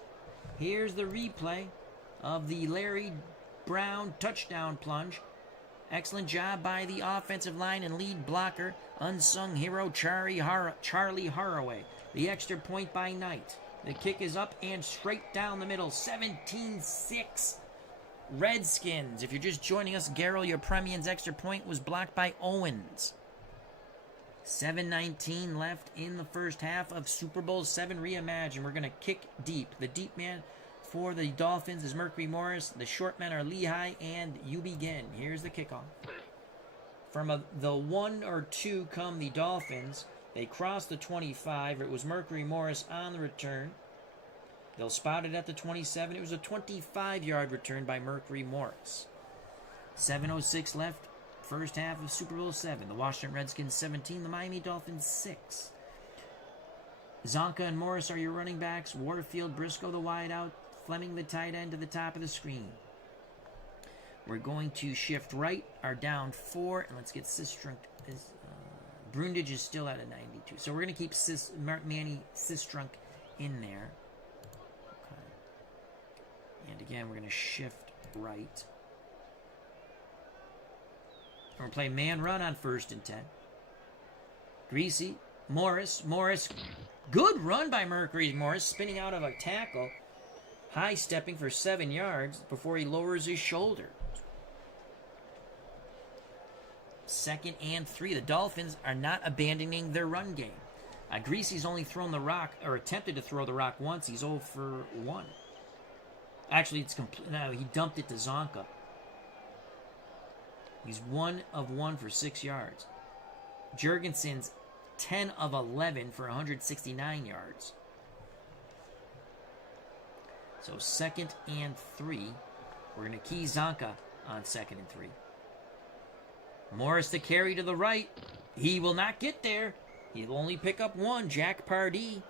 Here's the replay of the Larry Brown touchdown plunge. Excellent job by the offensive line and lead blocker, unsung hero Charlie Haraway. The extra point by Knight. The kick is up and straight down the middle. 17-6 Redskins. If you're just joining us, Garrel, your Premian's extra point was blocked by Owens. 7:19 left in the first half of Super Bowl VII Reimagined. We're going to kick deep. The deep man for the Dolphins is Mercury Morris. The short men are Lehigh and You Begin. Here's the kickoff. From the 1 or 2 come the Dolphins. They cross the 25. It was Mercury Morris on the return. They'll spot it at the 27. It was a 25-yard return by Mercury Morris. 7:06 left. First half of Super Bowl VII. The Washington Redskins 17. The Miami Dolphins 6. Zonka and Morris are your running backs. Warfield, Briscoe the wide out. Fleming the tight end to the top of the screen. We're going to shift right. Are down 4. And let's get Sistrunk. Brundage is still at a 92. So we're going to keep Manny Sistrunk in there. Okay. And again, we're going to shift right. We're going to play man run on 1st and 10. Greasy. Morris. Good run by Mercury Morris. Spinning out of a tackle. High stepping for 7 yards before he lowers his shoulder. 2nd and 3. The Dolphins are not abandoning their run game. Greasy's only thrown the rock, or attempted to throw the rock once. He's 0 for 1. Actually, it's complete. No, he dumped it to Zonka. He's 1 of 1 for 6 yards. Jurgensen's 10 of 11 for 169 yards. So 2nd and 3. We're going to key Zonka on 2nd and 3. Morris to carry to the right. He will not get there. He'll only pick up 1. Jack Pardee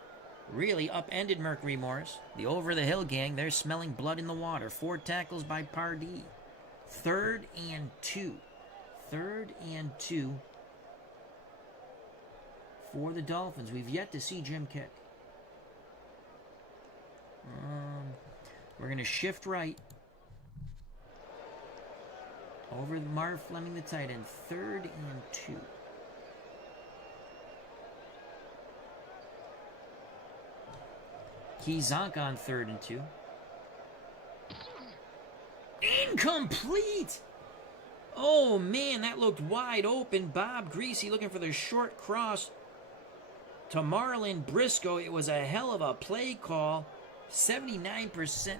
really upended Mercury Morris. The over-the-hill gang, they're smelling blood in the water. 4 tackles by Pardee. 3rd and 2. 3rd and 2. for the Dolphins. We've yet to see Jim kick. We're going to shift right. Over Marv Fleming, the tight end. 3rd and 2. Keyzonk on 3rd and 2. Incomplete! Oh, man, that looked wide open. Bob Greasy looking for the short cross to Marlon Briscoe. It was a hell of a play call. 79%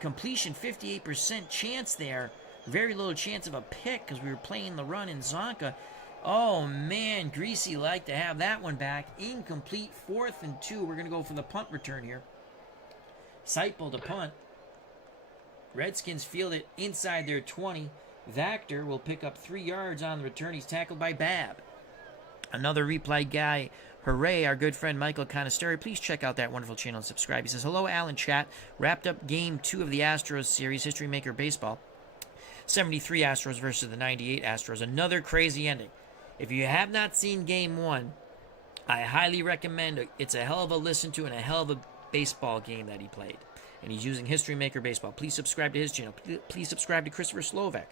completion, 58% chance there. Very little chance of a pick because we were playing the run in Zonka. Oh, man, Greasy liked to have that one back. Incomplete, 4th and 2. We're going to go for the punt return here. Seipel to punt. Redskins field it inside their 20. Vactor will pick up 3 yards on the return. He's tackled by Babb. Another replay guy. Hooray, our good friend Michael Conesteri. Please check out that wonderful channel and subscribe. He says, hello, Alan Chat. Wrapped up Game 2 of the Astros series, History Maker Baseball. 73 Astros versus the 98 Astros. Another crazy ending. If you have not seen Game 1, I highly recommend it. It's a hell of a listen to and a hell of a baseball game that he played. And he's using History Maker Baseball. Please subscribe to his channel. Please subscribe to Christopher Slovak,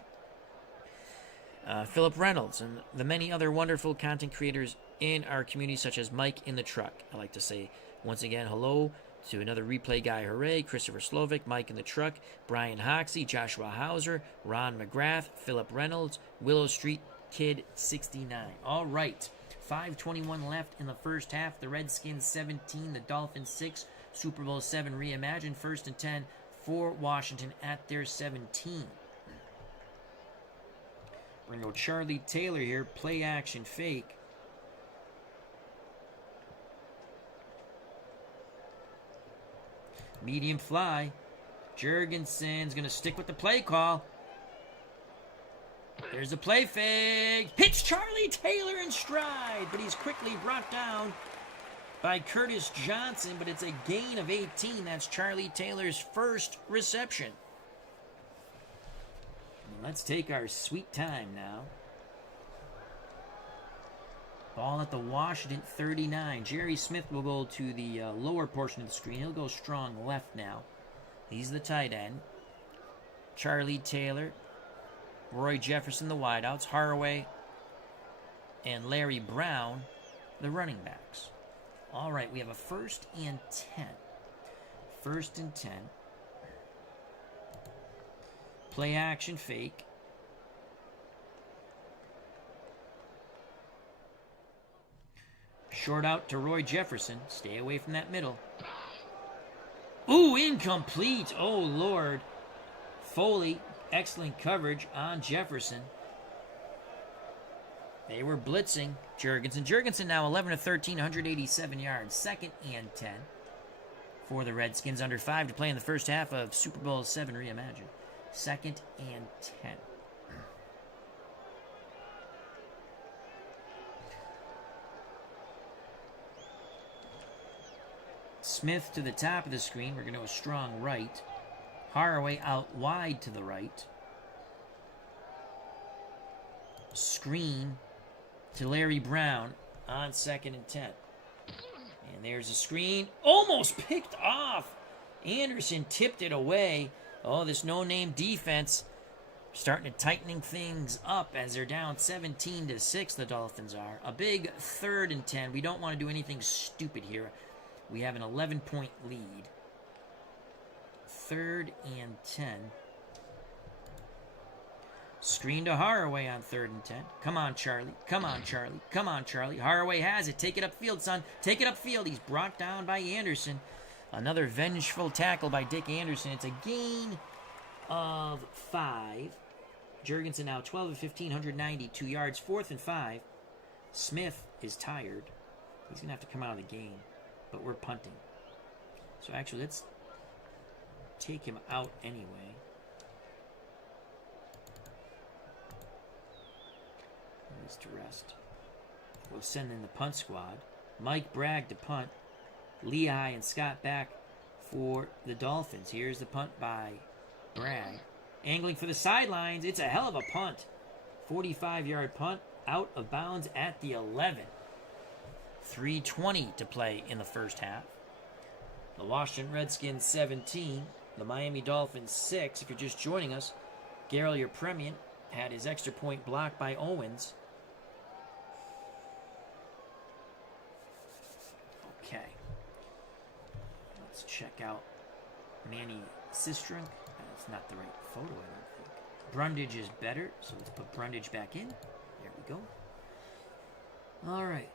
Philip Reynolds, and the many other wonderful content creators in our community, such as Mike in the Truck. I like to say, once again, hello to another replay guy, hooray, Christopher Slovak, Mike in the Truck, Brian Hoxie, Joshua Hauser, Ron McGrath, Philip Reynolds, Willow Street Kid 69. All right, 5:21 left in the first half. The Redskins 17, the Dolphins 6. Super Bowl VII reimagined, 1st and 10 for Washington at their 17. We're going to go Charlie Taylor here. Play action fake. Medium fly. Jurgensen's going to stick with the play call. There's a play fake. Hits Charlie Taylor in stride, but he's quickly brought down by Curtis Johnson, but it's a gain of 18. That's Charlie Taylor's first reception. Let's take our sweet time now. Ball at the Washington 39. Jerry Smith will go to the lower portion of the screen. He'll go strong left now. He's the tight end. Charlie Taylor, Roy Jefferson, the wideouts, Haraway, and Larry Brown, the running backs. All right, we have a 1st and 10. 1st and 10. Play action fake. Short out to Roy Jefferson. Stay away from that middle. Ooh, incomplete. Oh, Lord. Foley, excellent coverage on Jefferson. They were blitzing Jurgensen. Jurgensen now 11 of 13, 187 yards. 2nd and 10 for the Redskins. Under 5 to play in the first half of Super Bowl VII reimagined. 2nd and 10. Smith to the top of the screen. We're going to go strong right. Haraway out wide to the right. Screen to Larry Brown on 2nd and 10. And there's a screen. Almost picked off. Anderson tipped it away. Oh, this no-name defense starting to tightening things up as they're down 17-6, the Dolphins are. A big 3rd and 10. We don't want to do anything stupid here. We have an 11-point lead. 3rd and 10. Screen to Haraway on 3rd and 10. Come on, Charlie. Come on, Charlie. Come on, Charlie. Haraway has it. Take it upfield, son. Take it upfield. He's brought down by Anderson. Another vengeful tackle by Dick Anderson. It's a gain of 5. Jurgensen now 12 of 15, 192 yards. 4th and 5. Smith is tired. He's going to have to come out of the game. But we're punting. So actually, let's take him out anyway. Needs to rest. We'll send in the punt squad. Mike Bragg to punt. Lehigh and Scott back for the Dolphins. Here's the punt by Bragg. Angling for the sidelines. It's a hell of a punt. 45-yard punt. out of bounds at the 11. 3:20 to play in the first half. The Washington Redskins 17. The Miami Dolphins 6. If you're just joining us, Garrel Yepremian had his extra point blocked by Owens. Okay. Let's check out Manny Sistrunk. That's not the right photo, I don't think. Brundage is better, so let's put Brundage back in. There we go. All right.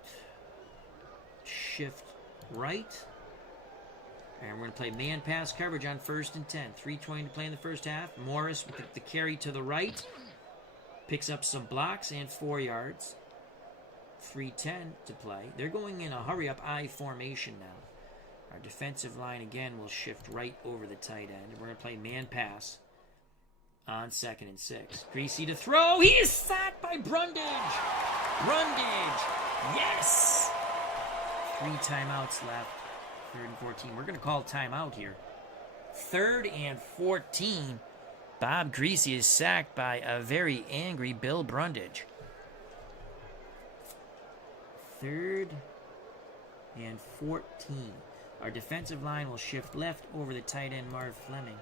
Shift right. And we're going to play man pass coverage on 1st and 10. 3:20 to play in the first half. Morris with the carry to the right. Picks up some blocks and 4 yards. 3:10 to play. They're going in a hurry-up I formation now. Our defensive line, again, will shift right over the tight end. We're going to play man pass on 2nd and 6. Greasy to throw. He is sacked by Brundage. Brundage. Yes. 3 timeouts left. 3rd and 14. We're going to call timeout here. 3rd and 14. Bob Greasy is sacked by a very angry Bill Brundage. 3rd and 14. Our defensive line will shift left over the tight end, Marv Fleming.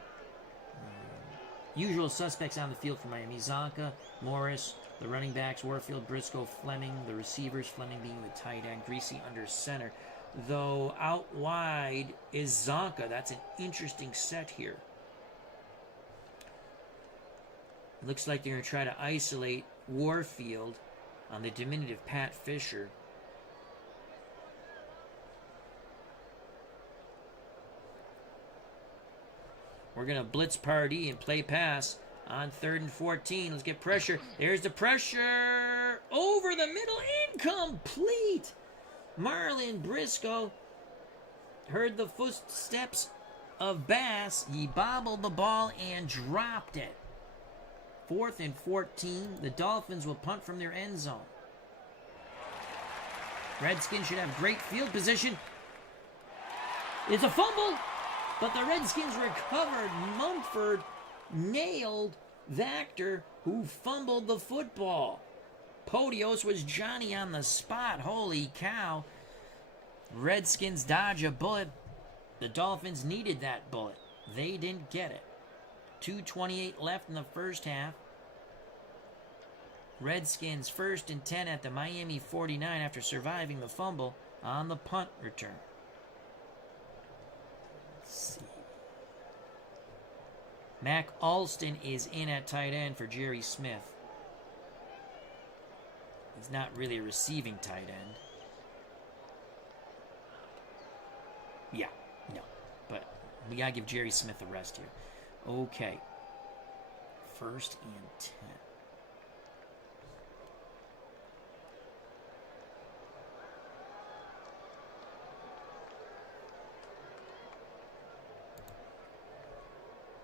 Usual suspects on the field for Miami. Zonka, Morris, the running backs, Warfield, Briscoe, Fleming, the receivers, Fleming being the tight end, Greasy under center. Though out wide is Zonka. That's an interesting set here. Looks like they're going to try to isolate Warfield on the diminutive Pat Fisher. We're going to blitz party and play pass on 3rd and 14. Let's get pressure. There's the pressure. Over the middle. Incomplete. Marlon Briscoe heard the footsteps of Bass. He bobbled the ball and dropped it. 4th and 14. The Dolphins will punt from their end zone. Redskins should have great field position. It's a fumble, but the Redskins recovered. Mumford nailed Vactor, who fumbled the football. Podios was Johnny on the spot. Holy cow. Redskins dodge a bullet. The Dolphins needed that bullet. They didn't get it. 2:28 left in the first half. Redskins 1st and 10 at the Miami 49 after surviving the fumble on the punt return. Let's see. Mac Alston is in at tight end for Jerry Smith. He's not really a receiving tight end. Yeah, no. But we got to give Jerry Smith a rest here. Okay. 1st and 10.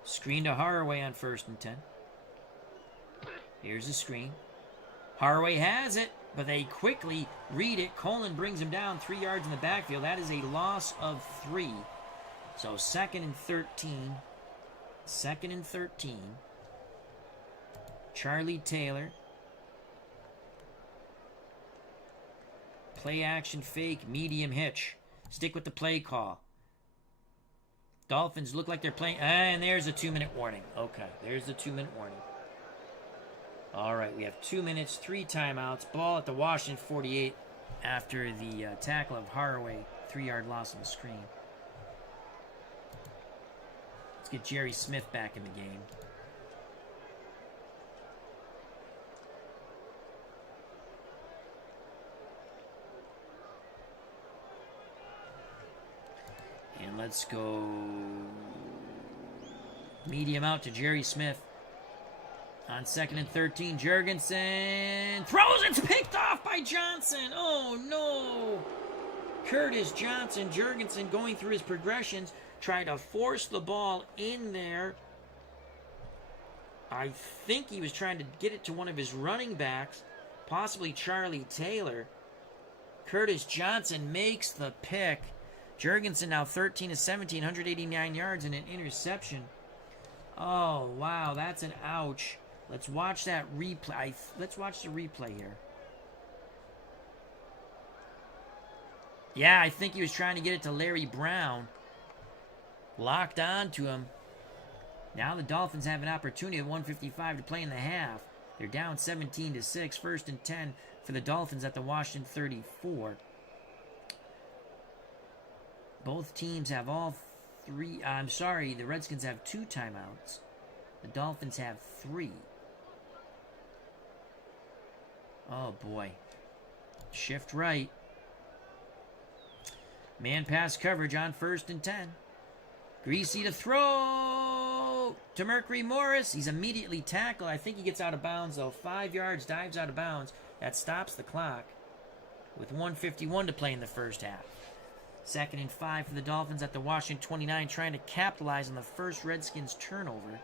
Screen to Haraway on 1st and 10. Here's the screen. Haraway has it, but they quickly read it. Colin brings him down 3 yards in the backfield. That is a loss of 3. So 2nd and 13. 2nd and 13. Charlie Taylor. Play action fake, medium hitch. Stick with the play call. Dolphins look like they're playing. And there's a 2-minute warning. Okay, there's the 2-minute warning. All right, we have 2 minutes, 3 timeouts. Ball at the Washington 48 after the tackle of Haraway. 3-yard loss on the screen. Let's get Jerry Smith back in the game. And let's go medium out to Jerry Smith. On 2nd and 13, Jurgensen throws. It's picked off by Johnson. Oh, no. Curtis Johnson, Jurgensen going through his progressions, trying to force the ball in there. I think he was trying to get it to one of his running backs, possibly Charlie Taylor. Curtis Johnson makes the pick. Jurgensen now 13 of 17, 189 yards and an interception. Oh, wow, that's an ouch. Let's watch that replay. Let's watch the replay here. Yeah, I think he was trying to get it to Larry Brown. Locked on to him. Now the Dolphins have an opportunity at 1:55 to play in the half. They're down 17-6. 1st and 10 for the Dolphins at the Washington 34. Both teams have all three. I'm sorry, the Redskins have 2 timeouts. The Dolphins have 3. Oh, boy. Shift right. Man pass coverage on 1st and 10. Greasy to throw to Mercury Morris. He's immediately tackled. I think he gets out of bounds, though. 5 yards, dives out of bounds. That stops the clock with 1:51 to play in the first half. 2nd and 5 for the Dolphins at the Washington 29, trying to capitalize on the first Redskins turnover.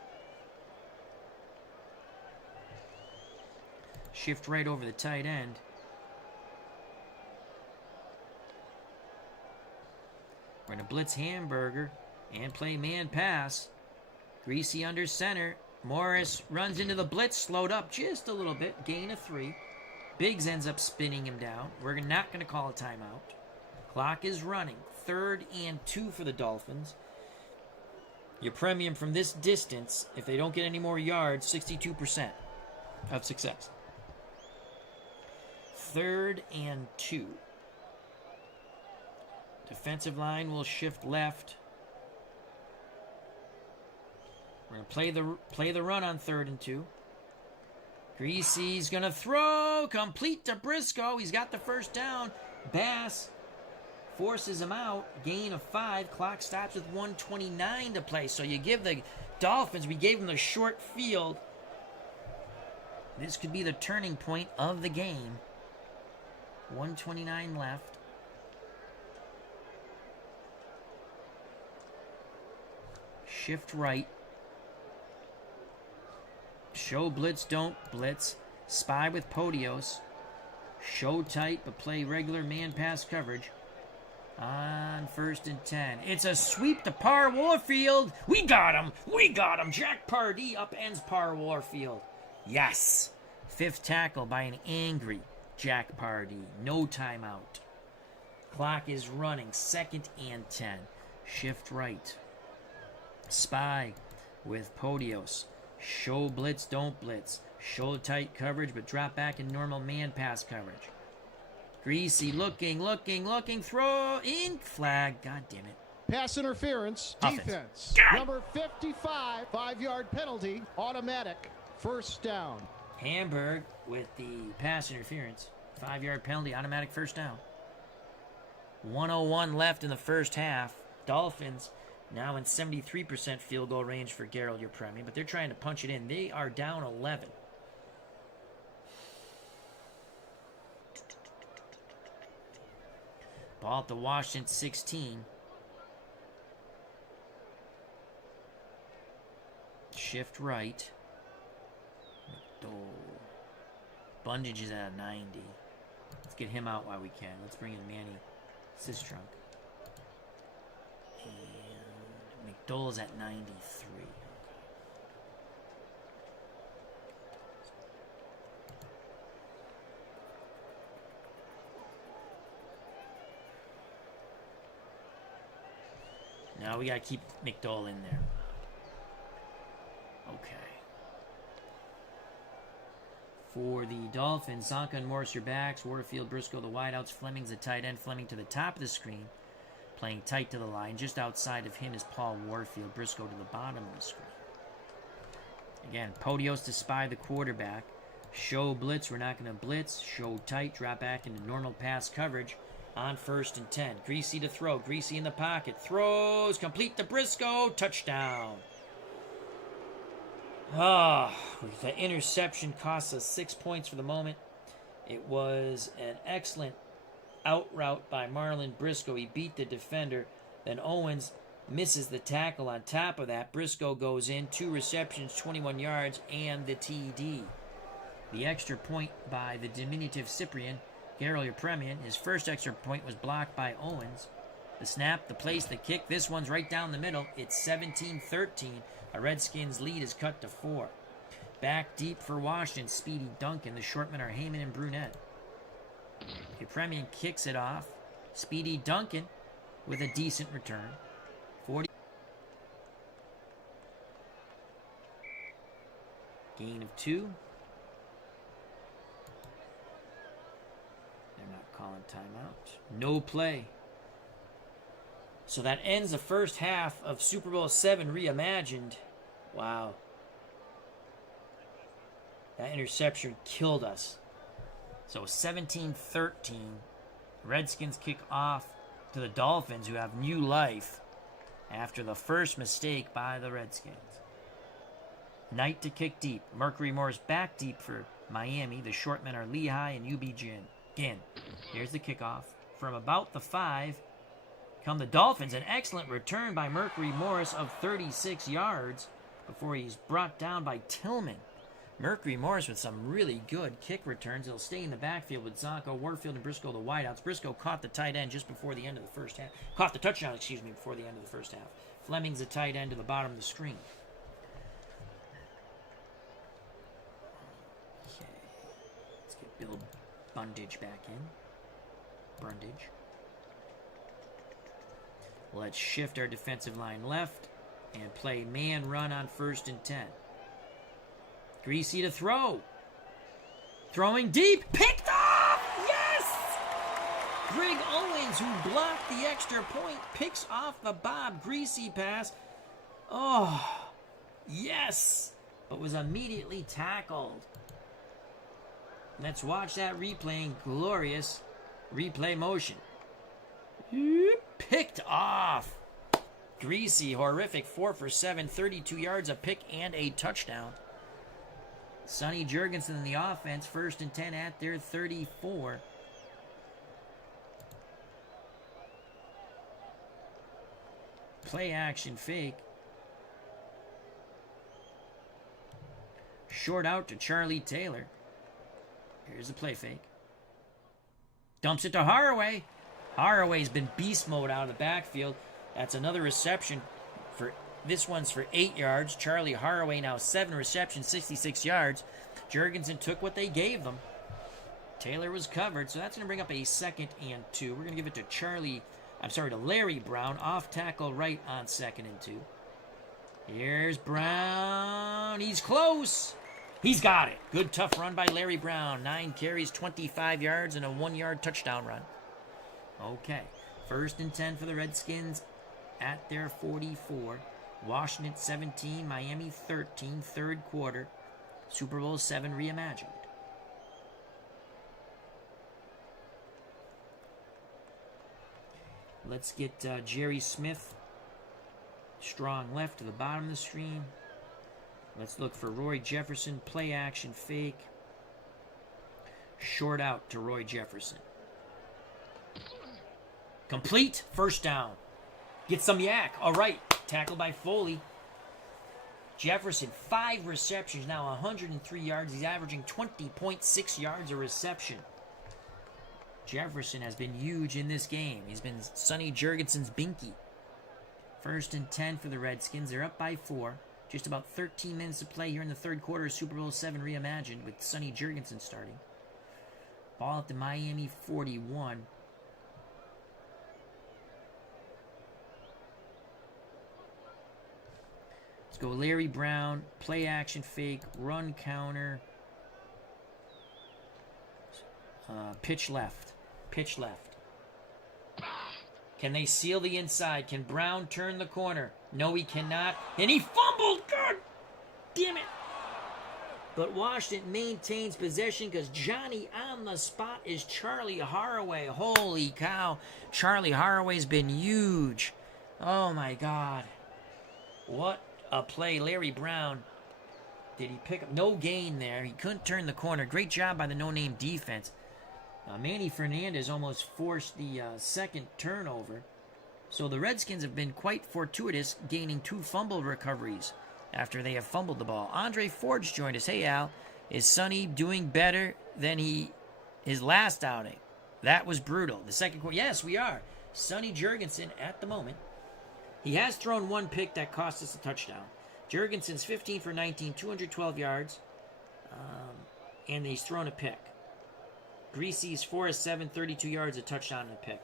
Shift right over the tight end. We're going to blitz Hamburger and play man pass. Greasy under center. Morris runs into the blitz, slowed up just a little bit, gain of 3. Biggs ends up spinning him down. We're not going to call a timeout. Clock is running. 3rd and 2 for the Dolphins. Your premium from this distance, if they don't get any more yards, 62% of success. 3rd and 2. Defensive line will shift left. We're going to play the run on 3rd and 2. Greasy's going to throw. Complete to Briscoe. He's got the first down. Bass forces him out. Gain of 5. Clock stops with 1:29 to play. So you give the Dolphins, we gave them the short field. This could be the turning point of the game. 1:29 left. Shift right. Show blitz, don't blitz. Spy with Podios. Show tight, but play regular man pass coverage. On 1st and 10. It's a sweep to Parr Warfield. We got him. We got him. Jack Pardee upends Parr Warfield. Yes. 5th tackle by an angry Jack Pardee. No timeout. Clock is running. 2nd and 10. Shift right. Spy with Podios. Show blitz, don't blitz. Show tight coverage, but drop back in normal man pass coverage. Greasy looking, throw in, flag, god damn it. Pass interference, Offense. defense. God. Number 55, 5-yard penalty, automatic, 1st down. Hamburg with the pass interference. 5-yard penalty, automatic 1st down. 1:01 left in the first half. Dolphins now in 73% field goal range for Gerald, your premium, but they're trying to punch it in. They are down 11. Ball at the Washington 16. Shift right. Bundage is at 90. Let's get him out while we can. Let's bring in Manny Sistrunk. And McDowell's at 93. Now we got to keep McDowell in there. Okay. For the Dolphins, Zonka and Morris your backs. Waterfield, Briscoe, the wideouts. Fleming's the tight end. Fleming to the top of the screen. Playing tight to the line. Just outside of him is Paul Warfield. Briscoe to the bottom of the screen. Again, Podios to spy the quarterback. Show blitz. We're not going to blitz. Show tight. Drop back into normal pass coverage. On 1st and 10. Greasy to throw. Greasy in the pocket. Throws. Complete to Briscoe. Touchdown. The interception costs us 6 points for the moment. It was an excellent out route by Marlon Briscoe. He beat the defender. Then Owens misses the tackle on top of that. Briscoe goes in. 2 receptions, 21 yards, and the TD. The extra point by the diminutive Cyprian. Gerald Yepremian, his first extra point was blocked by Owens. The snap, the place, the kick. This one's right down the middle. It's 17-13. A Redskins lead is cut to 4. Back deep for Washington. Speedy Duncan. The shortmen are Heyman and Brunette. Yepremian kicks it off. Speedy Duncan with a decent return. 40. Gain of 2. They're not calling timeout. No play. So that ends the first half of Super Bowl VII Reimagined. Wow. That interception killed us. So 17-13. Redskins kick off to the Dolphins, who have new life after the first mistake by the Redskins. Knight to kick deep. Mercury Morris back deep for Miami. The short men are Lehigh and UB Ginn. Here's the kickoff. From about the 5 come the Dolphins. An excellent return by Mercury Morris of 36 yards before he's brought down by Tillman. Mercury Morris with some really good kick returns. He'll stay in the backfield with Zonko, Warfield, and Briscoe, the wideouts. Briscoe caught the tight end just before the end of the first half. Caught the touchdown, before the end of the first half. Fleming's the tight end to the bottom of the screen. Okay. Let's get Bill Brundage back in. Brundage. Let's shift our defensive line left and play man run on 1st and 10. Greasy to throw. Throwing deep. Picked off! Yes! Greg Owens, who blocked the extra point, picks off the Bob Greasy pass. Oh, yes! But was immediately tackled. Let's watch that replay in glorious replay motion. Picked off. Greasy, horrific. 4 for 7, 32 yards, a pick, and a touchdown. Sonny Jurgensen in the offense, 1st and 10 at their 34. Play action fake. Short out to Charlie Taylor. Here's the play fake. Dumps it to Haraway. Haraway's been beast mode out of the backfield. That's another reception. This one's for 8 yards. Charlie Haraway now 7 receptions, 66 yards. Jurgensen took what they gave them. Taylor was covered, so that's going to bring up a 2nd and 2. We're going to give it to Larry Brown, off tackle right on 2nd and 2. Here's Brown. He's close. He's got it. Good tough run by Larry Brown. 9 carries, 25 yards, and a 1-yard touchdown run. Okay. 1st and 10 for the Redskins at their 44. Washington 17, Miami 13, 3rd quarter. Super Bowl VII Reimagined. Let's get Jerry Smith. Strong left to the bottom of the screen. Let's look for Roy Jefferson. Play action fake. Short out to Roy Jefferson. Complete. 1st down. Get some yak. All right. Tackled by Foley. Jefferson, 5 receptions, now 103 yards. He's averaging 20.6 yards a reception. Jefferson has been huge in this game. He's been Sonny Jurgensen's binky. 1st and 10 for the Redskins. They're up by 4. Just about 13 minutes to play here in the 3rd quarter of Super Bowl VII Reimagined with Sonny Jurgensen starting. Ball at the Miami 41. Let's go Larry Brown, play action fake, run counter, pitch left. Can they seal the inside? Can Brown turn the corner? No, he cannot. And he fumbled. God damn it. But Washington maintains possession because Johnny on the spot is Charlie Haraway. Holy cow. Charlie Haraway's been huge. Oh, my God. What a play. Larry Brown. Did he pick up? No gain there. He couldn't turn the corner. Great job by the no-name defense. Manny Fernandez almost forced the 2nd turnover. So the Redskins have been quite fortuitous, gaining 2 fumble recoveries after they have fumbled the ball. Andre Ford's joined us. Hey, Al, is Sonny doing better than his last outing? That was brutal. The 2nd quarter. Yes, we are. Sonny Jurgensen at the moment. He has thrown 1 pick that cost us a touchdown. Jurgensen's 15 for 19, 212 yards, and he's thrown a pick. Greasy's 4 of 7, 32 yards, a touchdown and a pick.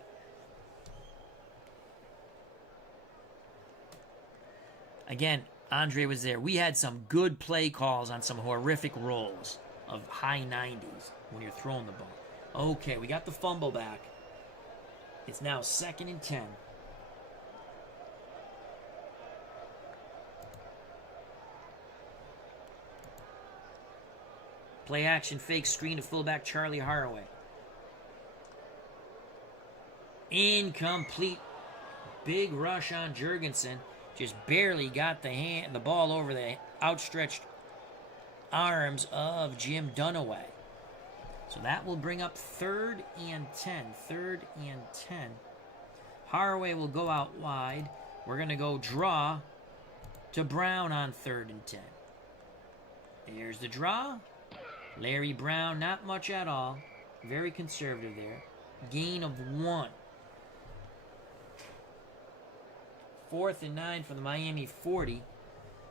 Again, Andre was there. We had some good play calls on some horrific rolls of high 90s when you're throwing the ball. Okay, we got the fumble back. It's now 2nd and 10. Play action fake screen to fullback Charlie Haraway. Incomplete. Big rush on Jurgensen. Just barely got the ball over the outstretched arms of Jim Dunaway. So that will bring up 3rd and 10. 3rd and 10. Haraway will go out wide. We're going to go draw to Brown on 3rd and 10. Here's the draw. Larry Brown, not much at all. Very conservative there. Gain of 1. 4th and 9 for the Miami 40.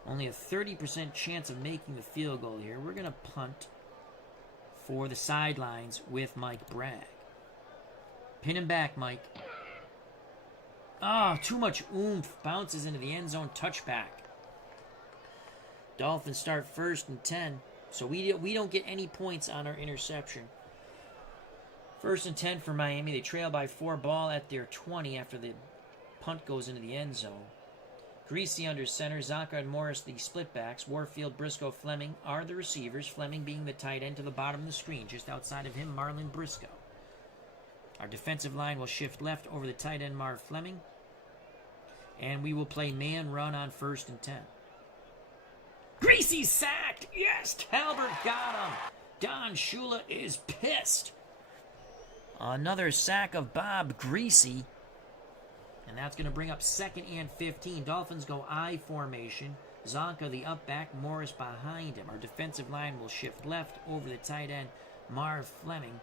Only a 30% chance of making the field goal here. We're going to punt for the sidelines with Mike Bragg. Pin him back, Mike. Ah, too much oomph. Bounces into the end zone. Touchback. Dolphins start 1st and 10. So we don't get any points on our interception. 1st and 10 for Miami. They trail by 4. Ball at their 20 after the punt goes into the end zone. Greasy under center. Zonka and Morris the split backs. Warfield, Briscoe, Fleming are the receivers. Fleming being the tight end to the bottom of the screen. Just outside of him, Marlon Briscoe. Our defensive line will shift left over the tight end, Marv Fleming. And we will play man run on 1st and 10. Greasy sacked! Yes, Talbert got him. Don Shula is pissed. Another sack of Bob Greasy. And that's going to bring up 2nd and 15. Dolphins go I formation. Zonka the up back, Morris behind him. Our defensive line will shift left over the tight end, Marv Fleming.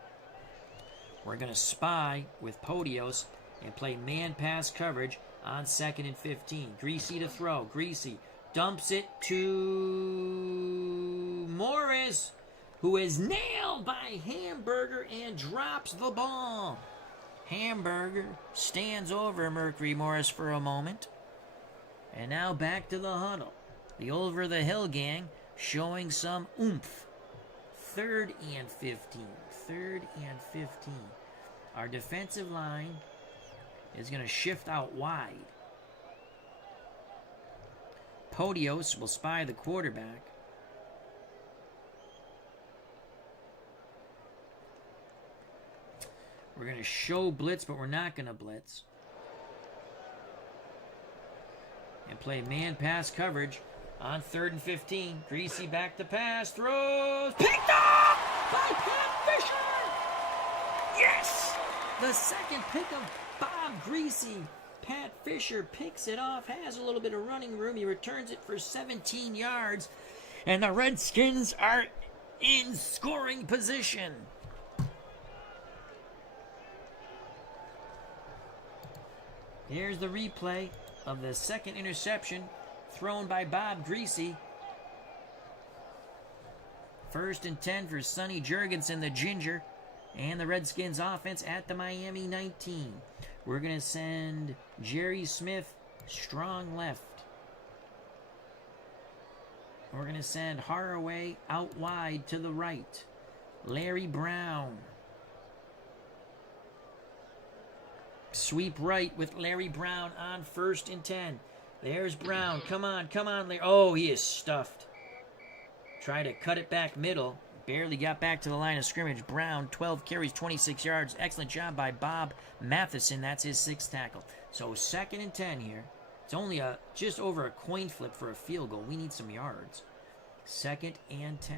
We're going to spy with Podios and play man pass coverage on 2nd and 15. Greasy to throw. Greasy dumps it to Morris, who is nailed by Hamburger and drops the ball. Hamburger stands over Mercury Morris for a moment. And now back to the huddle. The over-the-hill gang showing some oomph. 3rd and 15. 3rd and 15. Our defensive line is going to shift out wide. Podios will spy the quarterback. We're going to show blitz, but we're not going to blitz. And play man pass coverage on 3rd and 15. Greasy back to pass. Throws. Picked off by Pat Fisher. Yes! The 2nd pick of Bob Greasy. Pat Fisher picks it off, has a little bit of running room. He returns it for 17 yards. And the Redskins are in scoring position. Here's the replay of the 2nd interception thrown by Bob Greasy. 1st and 10 for Sonny Jurgensen, the ginger, and the Redskins offense at the Miami 19. We're going to send Jerry Smith strong left. We're going to send Haraway out wide to the right. Larry Brown. Sweep right with Larry Brown on 1st and 10. There's Brown. Come on, Larry. Oh, he is stuffed. Try to cut it back middle. Barely got back to the line of scrimmage. Brown, 12 carries, 26 yards. Excellent job by Bob Matheson. That's his 6th tackle. So 2nd and 10 here. It's only just over a coin flip for a field goal. We need some yards. 2nd and 10.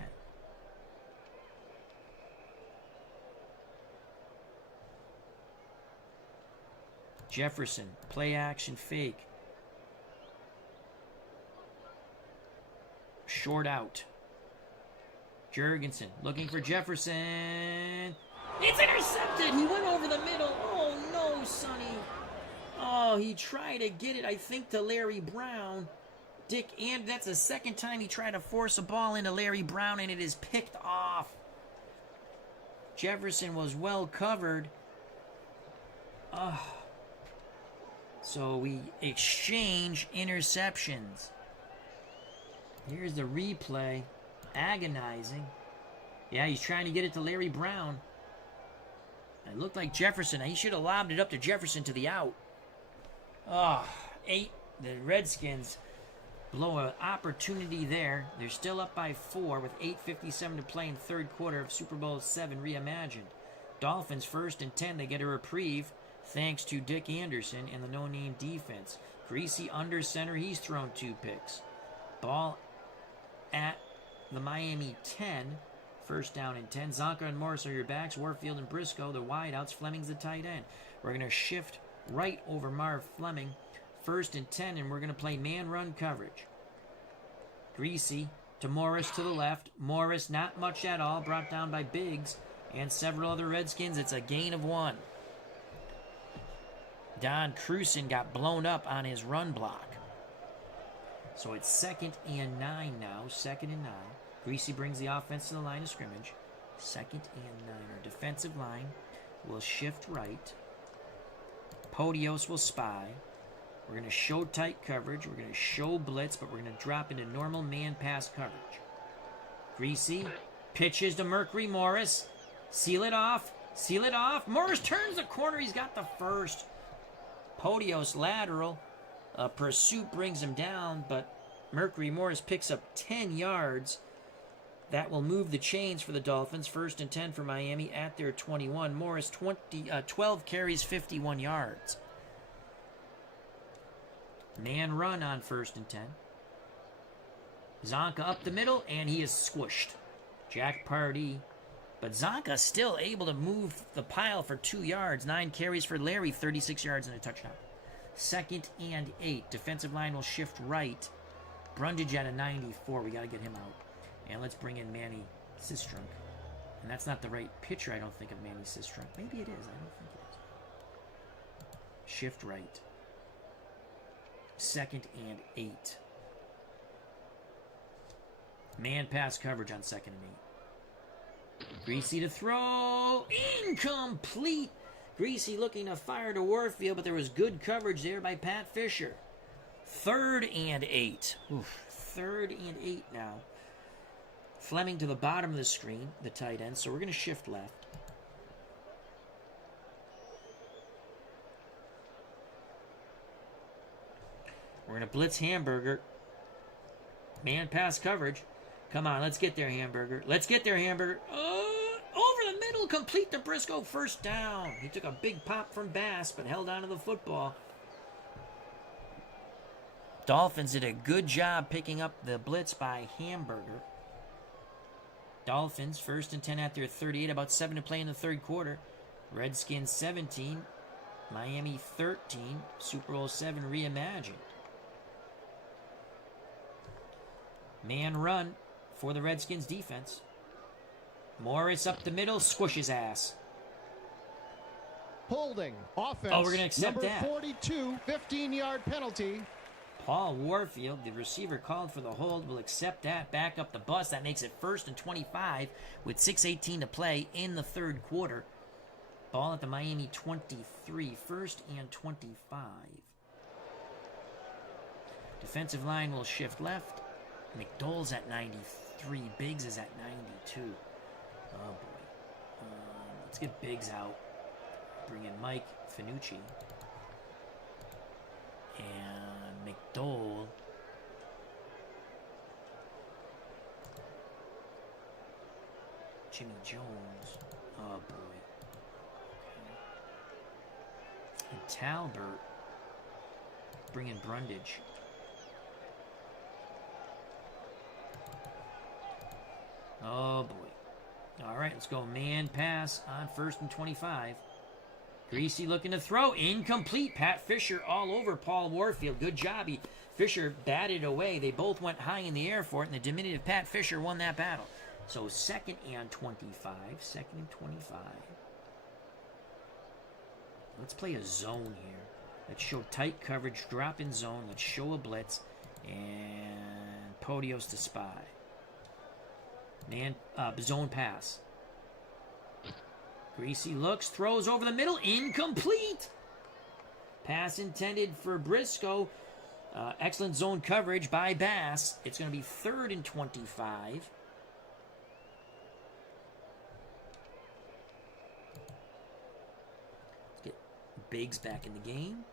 Jefferson, play action fake. Short out. Jurgensen looking for Jefferson. It's intercepted. He went over the middle. Oh, no, Sonny. Oh, he tried to get it, I think, to Larry Brown. And that's the 2nd time he tried to force a ball into Larry Brown, and it is picked off. Jefferson was well covered. So we exchange interceptions. Here's the replay. Agonizing. Yeah, he's trying to get it to Larry Brown. It looked like Jefferson. He should have lobbed it up to Jefferson to the out. Oh, 8. The Redskins blow an opportunity there. They're still up by 4 with 8:57 to play in third quarter of Super Bowl VII reimagined. Dolphins 1st and 10. They get a reprieve thanks to Dick Anderson and the no-name defense. Greasy under center. He's thrown 2 picks. Ball at the Miami 10. First down and 10. Zonka and Morris are your backs. Warfield and Briscoe, the wideouts. Fleming's the tight end. We're going to shift right over Marv Fleming. 1st and 10, and we're going to play man-run coverage. Greasy to Morris to the left. Morris, not much at all, brought down by Biggs and several other Redskins. It's a gain of 1. Don Cruson got blown up on his run block. So it's 2nd and 9 now. 2nd and 9. Greasy brings the offense to the line of scrimmage. 2nd and 9. Our defensive line will shift right. Podios will spy. We're going to show tight coverage. We're going to show blitz, but we're going to drop into normal man-pass coverage. Greasy pitches to Mercury Morris. Seal it off. Seal it off. Morris turns the corner. He's got the first. Podios lateral. Pursuit brings him down, but Mercury Morris picks up 10 yards. That will move the chains for the Dolphins. 1st and 10 for Miami at their 21. Morris 12 carries, 51 yards. Man run on 1st and 10. Zonka up the middle, and he is squished. Jack Pardee. But Zonka still able to move the pile for 2 yards. 9 carries for Larry, 36 yards and a touchdown. 2nd and 8. Defensive line will shift right. Brundage at a 94. We got to get him out. And let's bring in Manny Sistrunk. And that's not the right picture, I don't think, of Manny Sistrunk. Maybe it is. I don't think it is. Shift right. 2nd and 8. Man pass coverage on 2nd and 8. Greasy to throw. Incomplete. Greasy looking to fire to Warfield, but there was good coverage there by Pat Fisher. 3rd and 8. Oof. 3rd and 8 now. Fleming to the bottom of the screen, the tight end, so we're going to shift left. We're going to blitz Hamburger. Man pass coverage. Come on, let's get there, Hamburger. Let's get there, Hamburger. Over the middle, complete to Briscoe, 1st down. He took a big pop from Bass, but held on to the football. Dolphins did a good job picking up the blitz by Hamburger. Dolphins, 1st and 10 at their 38, about 7 to play in the third quarter. Redskins 17, Miami 13, Super Bowl VII reimagined. Man run for the Redskins defense. Morris up the middle, squish his ass. Holding. Offense. Oh, we're going to accept that. Number 42, 15-yard penalty. Paul Warfield, the receiver called for the hold, will accept that. Back up the bus. That makes it 1st and 25 with 6:18 to play in the third quarter. Ball at the Miami 23. 1st and 25. Defensive line will shift left. McDowell's at 93. Biggs is at 92. Oh, boy. Let's get Biggs out. Bring in Mike Finucci. And McDowell. Jimmy Jones. Oh, boy. Okay. And Talbert. Bring in Brundage. Oh, boy. All right, let's go man pass on 1st and 25. Greasy looking to throw. Incomplete. Pat Fisher all over Paul Warfield. Good job. Fisher batted away. They both went high in the air for it, and the diminutive Pat Fisher won that battle. So 2nd and 25. 2nd and 25. Let's play a zone here. Let's show tight coverage. Drop in zone. Let's show a blitz. And Podios to spy. Man, zone pass. Greasy looks, throws over the middle, incomplete. Pass intended for Briscoe. Excellent zone coverage by Bass. It's going to be 3rd and 25. Let's get Biggs back in the game.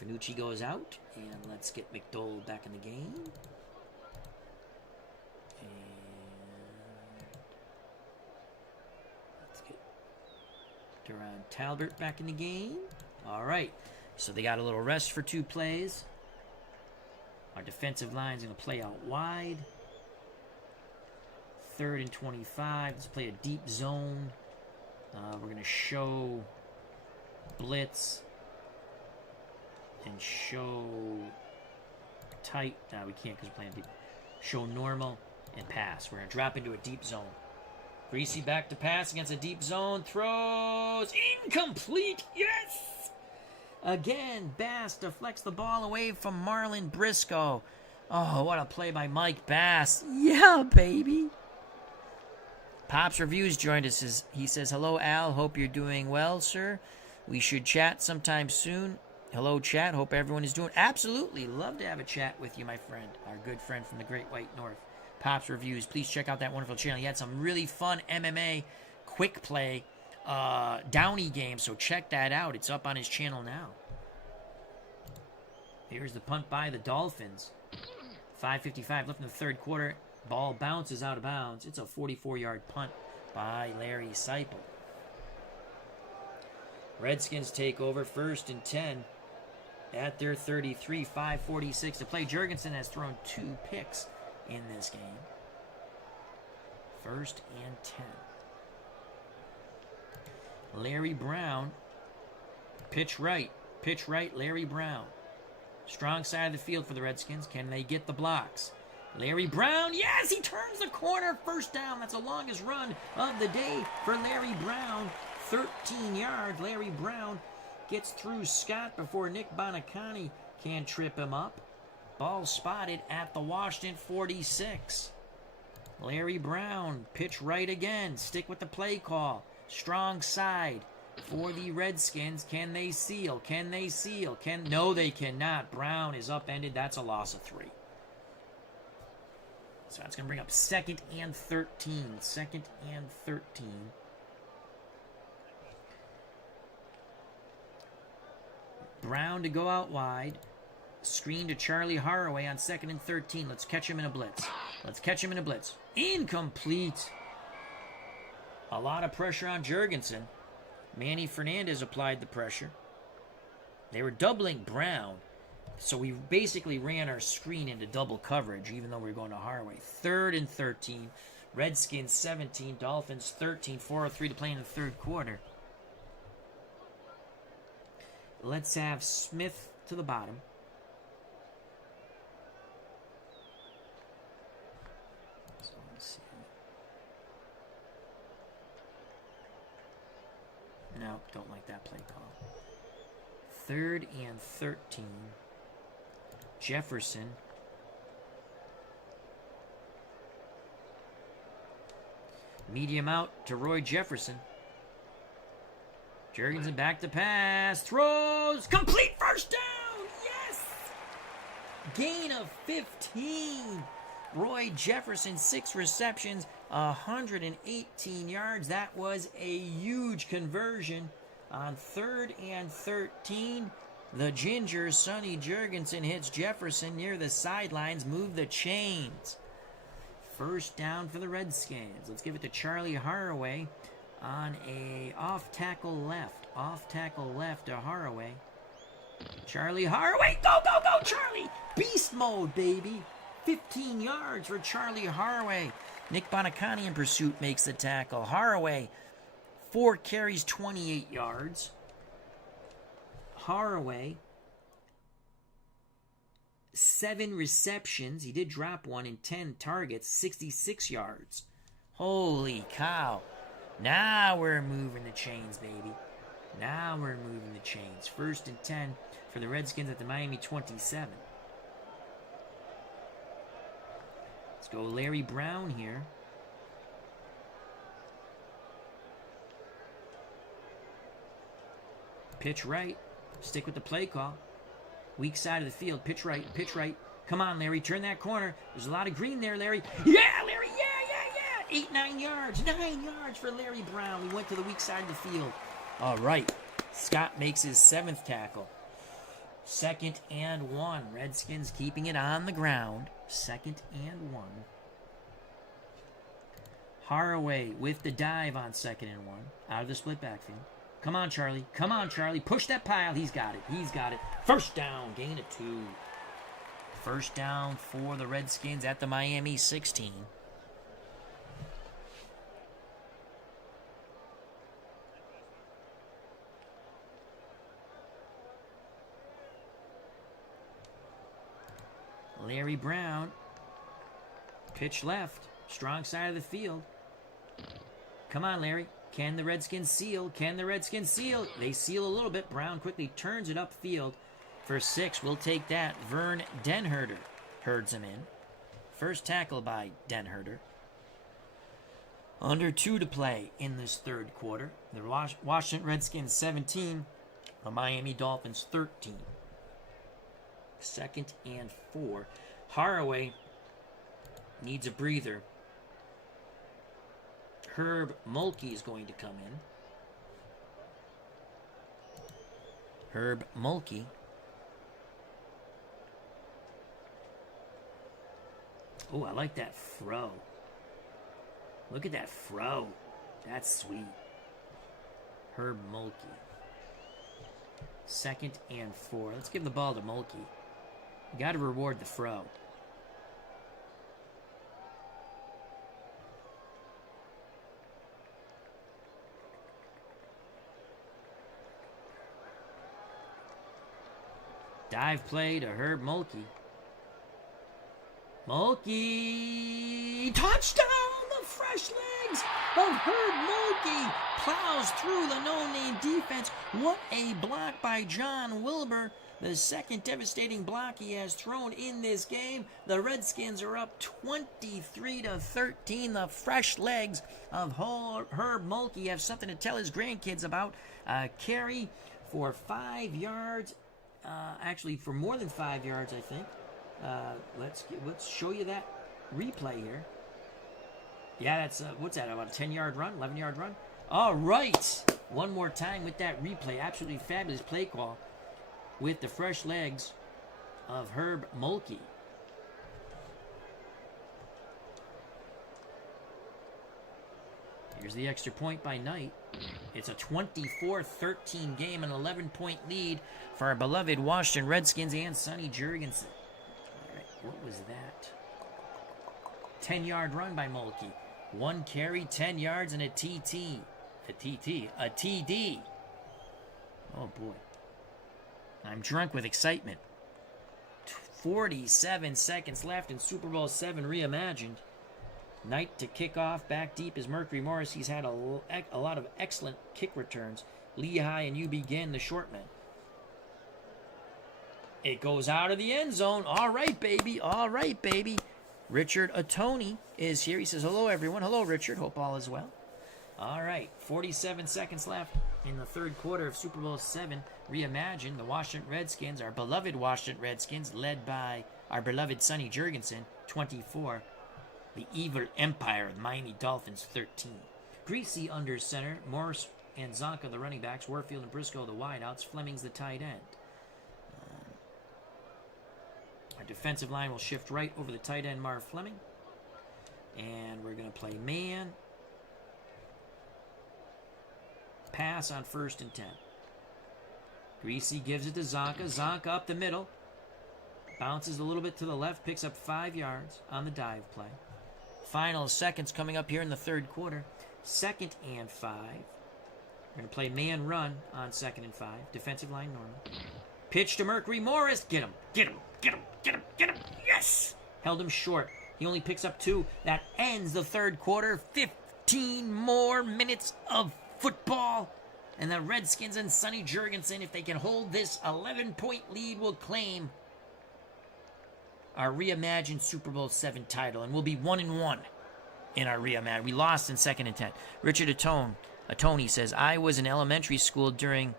Finucci goes out, and let's get McDowell back in the game. And let's get Duran Talbert back in the game. All right, so they got a little rest for 2 plays. Our defensive line's going to play out wide. 3rd and 25. Let's play a deep zone. We're going to show blitz and show tight. No, we can't because we're playing deep. Show normal and pass. We're going to drop into a deep zone. Greasy back to pass against a deep zone. Throws. Incomplete. Yes! Again, Bass deflects the ball away from Marlon Briscoe. Oh, what a play by Mike Bass. Yeah, baby. Pops Reviews joined us. He says, hello, Al. Hope you're doing well, sir. We should chat sometime soon. Hello, chat. Hope everyone is doing... Absolutely. Love to have a chat with you, my friend. Our good friend from the Great White North. Pops Reviews. Please check out that wonderful channel. He had some really fun MMA quick play Downey game, so check that out. It's up on his channel now. Here's the punt by the Dolphins. 5:55 left in the 3rd quarter. Ball bounces out of bounds. It's a 44-yard punt by Larry Seipel. Redskins take over 1st and 10 at their 33. 5:46 to play. Jurgensen has thrown 2 picks in this game. 1st and 10. Larry Brown. Pitch right. Larry Brown. Strong side of the field for the Redskins. Can they get the blocks? Larry Brown, yes, he turns the corner. 1st down. That's the longest run of the day for Larry Brown. 13 yards. Larry Brown gets through Scott before Nick Bonacani can trip him up. Ball spotted at the Washington 46. Larry Brown, pitch right again. Stick with the play call. Strong side for the Redskins. Can they seal? No, they cannot. Brown is upended. That's a loss of 3. So that's going to bring up 2nd and 13. 2nd and 13. Brown to go out wide. Screen to Charlie Haraway on 2nd and 13. Let's catch him in a blitz. Incomplete. A lot of pressure on Jurgensen. Manny Fernandez applied the pressure. They were doubling Brown. So we basically ran our screen into double coverage, even though we were going to Haraway. 3rd and 13. Redskins 17. Dolphins 13. 4:03 to play in the 3rd quarter. Let's have Smith to the bottom. So let's see. No, don't like that play call. 3rd and 13. Jefferson. Medium out to Roy Jefferson. Jurgensen back to pass. Throws. Complete. 1st down. Yes. Gain of 15. Roy Jefferson, 6 receptions, 118 yards. That was a huge conversion on 3rd and 13. The Ginger, Sonny Jurgensen, hits Jefferson near the sidelines. Move the chains. 1st down for the Redskins. Let's give it to Charlie Haraway on a off tackle left. To Haraway. Charlie Haraway. Go, Charlie. Beast mode, baby. 15 yards for Charlie Haraway. Nick Bonacani in pursuit makes the tackle. Haraway, 4 carries, 28 yards. Haraway, 7 receptions. He did drop one in 10 targets, 66 yards. Holy cow. Now we're moving the chains, baby. 1st and 10 for the Redskins at the Miami 27. Let's go Larry Brown here. Pitch right. Stick with the play call. Weak side of the field. Pitch right. Pitch right. Come on, Larry. Turn that corner. There's a lot of green there, Larry. Yeah, Larry. Yeah. 9 yards. 9 yards for Larry Brown. We went to the weak side of the field. All right. Scott makes his 7th tackle. 2nd and 1. Redskins keeping it on the ground. 2nd and 1. Haraway with the dive on 2nd and 1. Out of the split backfield. Come on, Charlie. Come on, Charlie. Push that pile. He's got it. He's got it. First down. Gain of 2. First down for the Redskins at the Miami 16. Larry Brown. Pitch left. Strong side of the field. Come on, Larry. Can the Redskins seal? Can the Redskins seal? They seal a little bit. Brown quickly turns it upfield for 6. We'll take that. Vern Denherder herds him in. First tackle by Denherder. Under 2 to play in this 3rd quarter. The Washington Redskins 17. The Miami Dolphins 13. 2nd and 4. Haraway needs a breather. Herb Mulkey is going to come in. Herb Mulkey. Oh, I like that fro. Look at that fro. That's sweet. Herb Mulkey. 2nd and 4. Let's give the ball to Mulkey. You got to reward the fro. Dive play to Herb Mulkey. Mulkey! Touchdown! The fresh legs of Herb Mulkey plows through the no-name defense. What a block by John Wilbur. The 2nd devastating block he has thrown in this game. The Redskins are up 23-13. The fresh legs of Herb Mulkey have something to tell his grandkids about. Carry for 5 yards. Actually, for more than 5 yards, I think. Let's show you that replay here. Yeah, that's what's that? About a 10-yard run, 11-yard run. All right, one more time with that replay. Absolutely fabulous play call with the fresh legs of Herb Mulkey. Here's the extra point by Knight. It's a 24-13 game, an 11-point lead for our beloved Washington Redskins and Sonny Jurgensen. All right, what was that? 10-yard run by Mulkey. 1 carry, 10 yards, and a TD. Oh, boy. I'm drunk with excitement. 47 seconds left in Super Bowl VII reimagined. Knight to kick off. Back deep is Mercury Morris. He's had a lot of excellent kick returns. Lehigh and you begin the short man. It goes out of the end zone. All right, baby. All right, baby. Richard Atoni is here. He says, hello, everyone. Hello, Richard. Hope all is well. All right. 47 seconds left in the 3rd quarter of Super Bowl VII reimagined. The Washington Redskins, our beloved Washington Redskins, led by our beloved Sonny Jurgensen, 24. The evil empire of the Miami Dolphins, 13. Greasy under center. Morris and Zonka, the running backs. Warfield and Briscoe, the wideouts. Fleming's the tight end. Our defensive line will shift right over the tight end, Marv Fleming. And we're going to play man. Pass on 1st and 10. Greasy gives it to Zonka. Zonka up the middle. Bounces a little bit to the left. Picks up 5 yards on the dive play. Final seconds coming up here in the 3rd quarter. 2nd and 5. We're going to play man run on 2nd and 5. Defensive line normal. Pitch to Mercury Morris. Get him. Get him. Get him. Get him. Get him. Yes! Held him short. He only picks up 2. That ends the 3rd quarter. 15 more minutes of football. And the Redskins and Sonny Jurgensen, if they can hold this 11-point lead, will claim our reimagined Super Bowl VII title, and we'll be 1-1 in our reimagined. We lost in 2nd and 10. Richard Atoni says, I was in elementary school during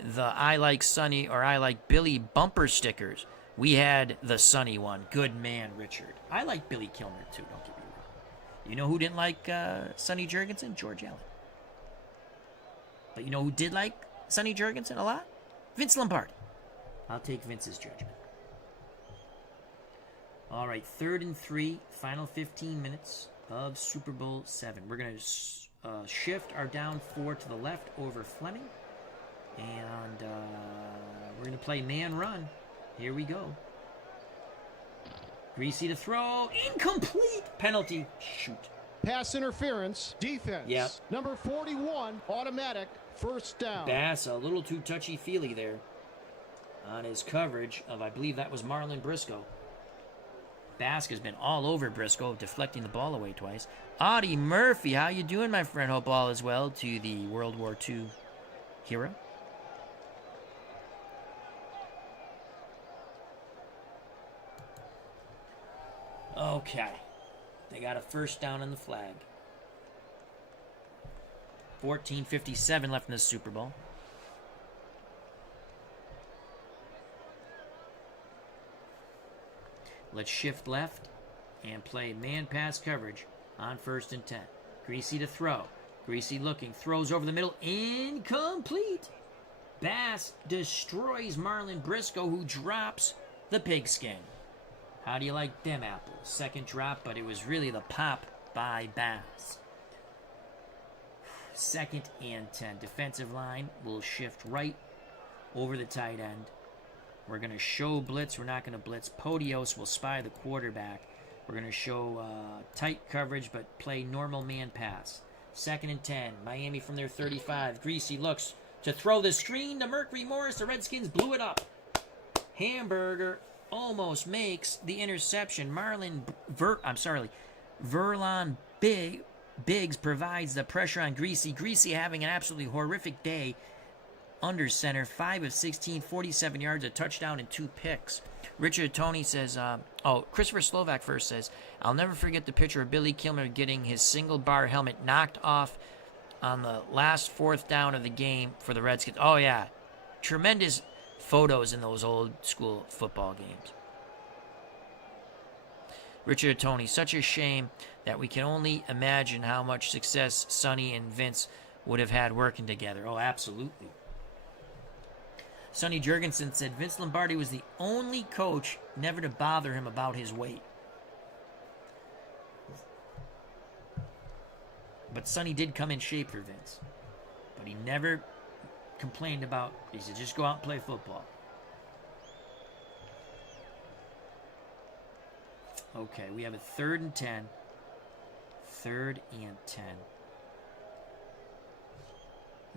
the I like Sonny or I like Billy bumper stickers. We had the Sonny one. Good man, Richard. I like Billy Kilmer too, don't get me wrong. You know who didn't like Sonny Jurgensen? George Allen. But you know who did like Sonny Jurgensen a lot? Vince Lombardi. I'll take Vince's judgment. All right, 3rd and 3, final 15 minutes of Super Bowl VII. We're going to shift our down 4 to the left over Fleming. And we're going to play man run. Here we go. Greasy to throw. Incomplete. Penalty. Shoot. Pass interference. Defense. Yep. Number 41, automatic. First down. Bass a little too touchy-feely there on his coverage of, I believe that was Marlon Briscoe. Bass has been all over Briscoe, deflecting the ball away twice. Audie Murphy, how you doing, my friend? Hope all is well, to the World War II hero. Okay. They got a first down on the flag. 14:57 left in the Super Bowl. Let's shift left and play man pass coverage on 1st and 10. Greasy to throw. Greasy looking. Throws over the middle. Incomplete. Bass destroys Marlon Briscoe, who drops the pigskin. How do you like them apples? Second drop, but it was really the pop by Bass. 2nd and 10. Defensive line will shift right over the tight end. We're going to show blitz. We're not going to blitz. Podios will spy the quarterback. We're going to show tight coverage, but play normal man pass. 2nd and 10. Miami from their 35. Greasy looks to throw the screen to Mercury Morris. The Redskins blew it up. Hamburger almost makes the interception. Verlon Biggs provides the pressure on Greasy. Greasy having an absolutely horrific day under center. 5 of 16, 47 yards, a touchdown, and 2 picks. Richard Tony says, Christopher Slovak first says, I'll never forget the picture of Billy Kilmer getting his single bar helmet knocked off on the last 4th down of the game for the Redskins. Oh, yeah. Tremendous photos in those old school football games. Richard Tony, such a shame that we can only imagine how much success Sonny and Vince would have had working together. Oh, absolutely. Sonny Jurgensen said Vince Lombardi was the only coach never to bother him about his weight. But Sonny did come in shape for Vince. But he never complained about, he said, just go out and play football. Okay, we have a 3rd and 10. 3rd and 10.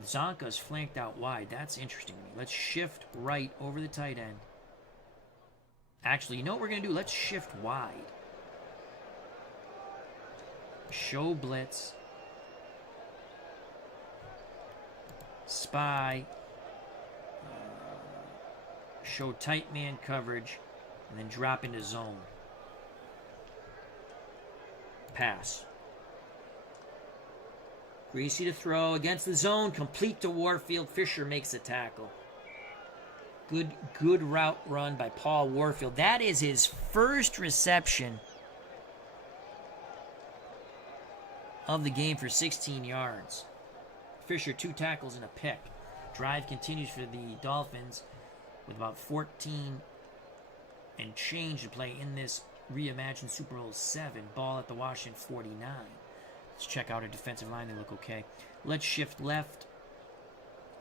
Zonka's flanked out wide. That's interesting to me. Let's shift right over the tight end. Actually, you know what we're going to do? Let's shift wide. Show blitz. Spy. Show tight man coverage. And then drop into zone. Pass. Greasy to throw against the zone. Complete to Warfield. Fisher makes a tackle. Good route run by Paul Warfield. That is his first reception of the game for 16 yards. Fisher, 2 tackles and a pick. Drive continues for the Dolphins with about 14 and change to play in this reimagined Super Bowl VII. Ball at the Washington 49. Let's check out our defensive line. They look okay. Let's shift left.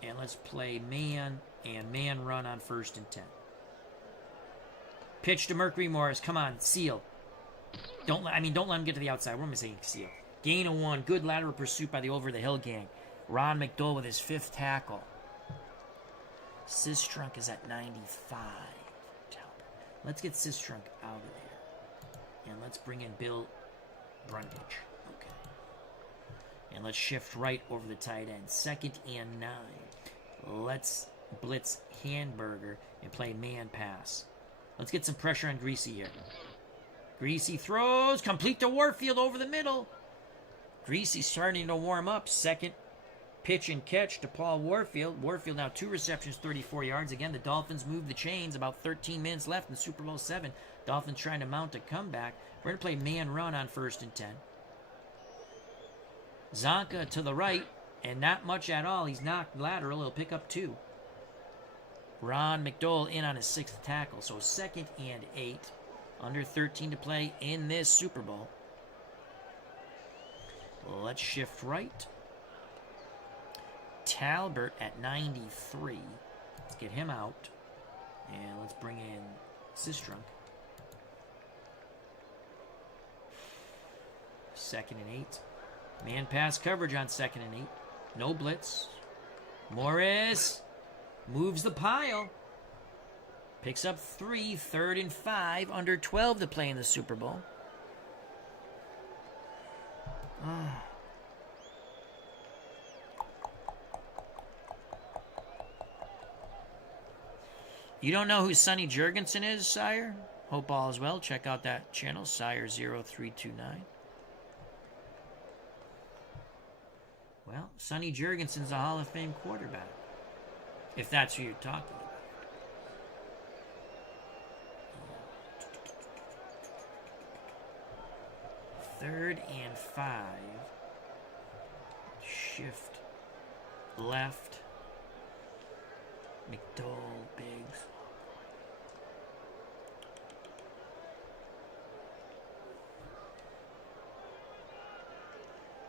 And let's play man and man run on 1st and 10. Pitch to Mercury Morris. Come on, seal. Don't let him get to the outside. What am I saying? Seal. Gain of 1. Good lateral pursuit by the over-the-hill gang. Ron McDowell with his 5th tackle. Sistrunk is at 95. Let's get Sistrunk out of there. And let's bring in Bill Brundage. Okay. And let's shift right over the tight end. 2nd and 9. Let's blitz Hamburger and play man pass. Let's get some pressure on Greasy here. Greasy throws. Complete to Warfield over the middle. Greasy starting to warm up. 2nd Pitch and catch to Paul Warfield. Warfield now 2 receptions, 34 yards. Again, the Dolphins move the chains. About 13 minutes left in Super Bowl VII. Dolphins trying to mount a comeback. We're going to play man run on 1st and 10. Zonka to the right, and not much at all. He's knocked lateral. He'll pick up 2. Ron McDowell in on his 6th tackle. So 2nd and 8. Under 13 to play in this Super Bowl. Let's shift right. Talbert at 93. Let's get him out. And let's bring in Sistrunk. 2nd and 8. Man pass coverage on 2nd and 8. No blitz. Morris moves the pile. Picks up 3. 3rd and 5. Under 12 to play in the Super Bowl. You don't know who Sonny Jurgensen is, Sire? Hope all is well. Check out that channel, Sire0329. Well, Sonny Jurgensen's a Hall of Fame quarterback. If that's who you're talking about. Third and 5. Shift left. McDowell, Biggs.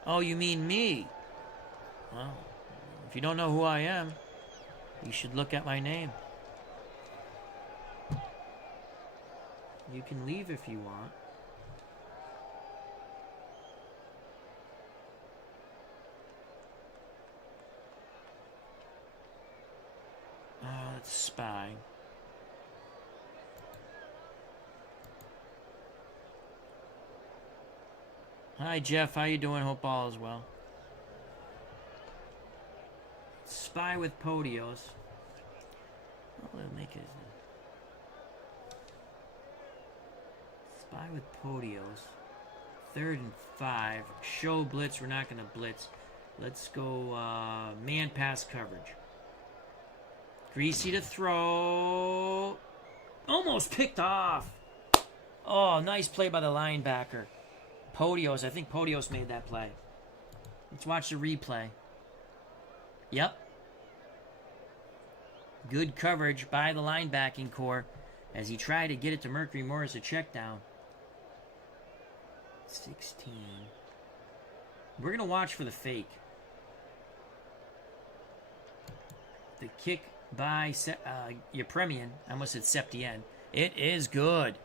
Oh, you mean me? Well, if you don't know who I am, you should look at my name. You can leave if you want. Let's spy. Hi, Jeff. How you doing? Hope all is well. Spy with Podios. Oh, let's make it. Spy with Podios. 3rd and 5. Show blitz. We're not going to blitz. Let's go man pass coverage. Greasy to throw. Almost picked off. Oh, nice play by the linebacker. Podios. I think Podios made that play. Let's watch the replay. Yep. Good coverage by the linebacking core as he tried to get it to Mercury Morris, a check down. 16. We're going to watch for the fake. The kick by Yepremian. I almost said Septien. It is good.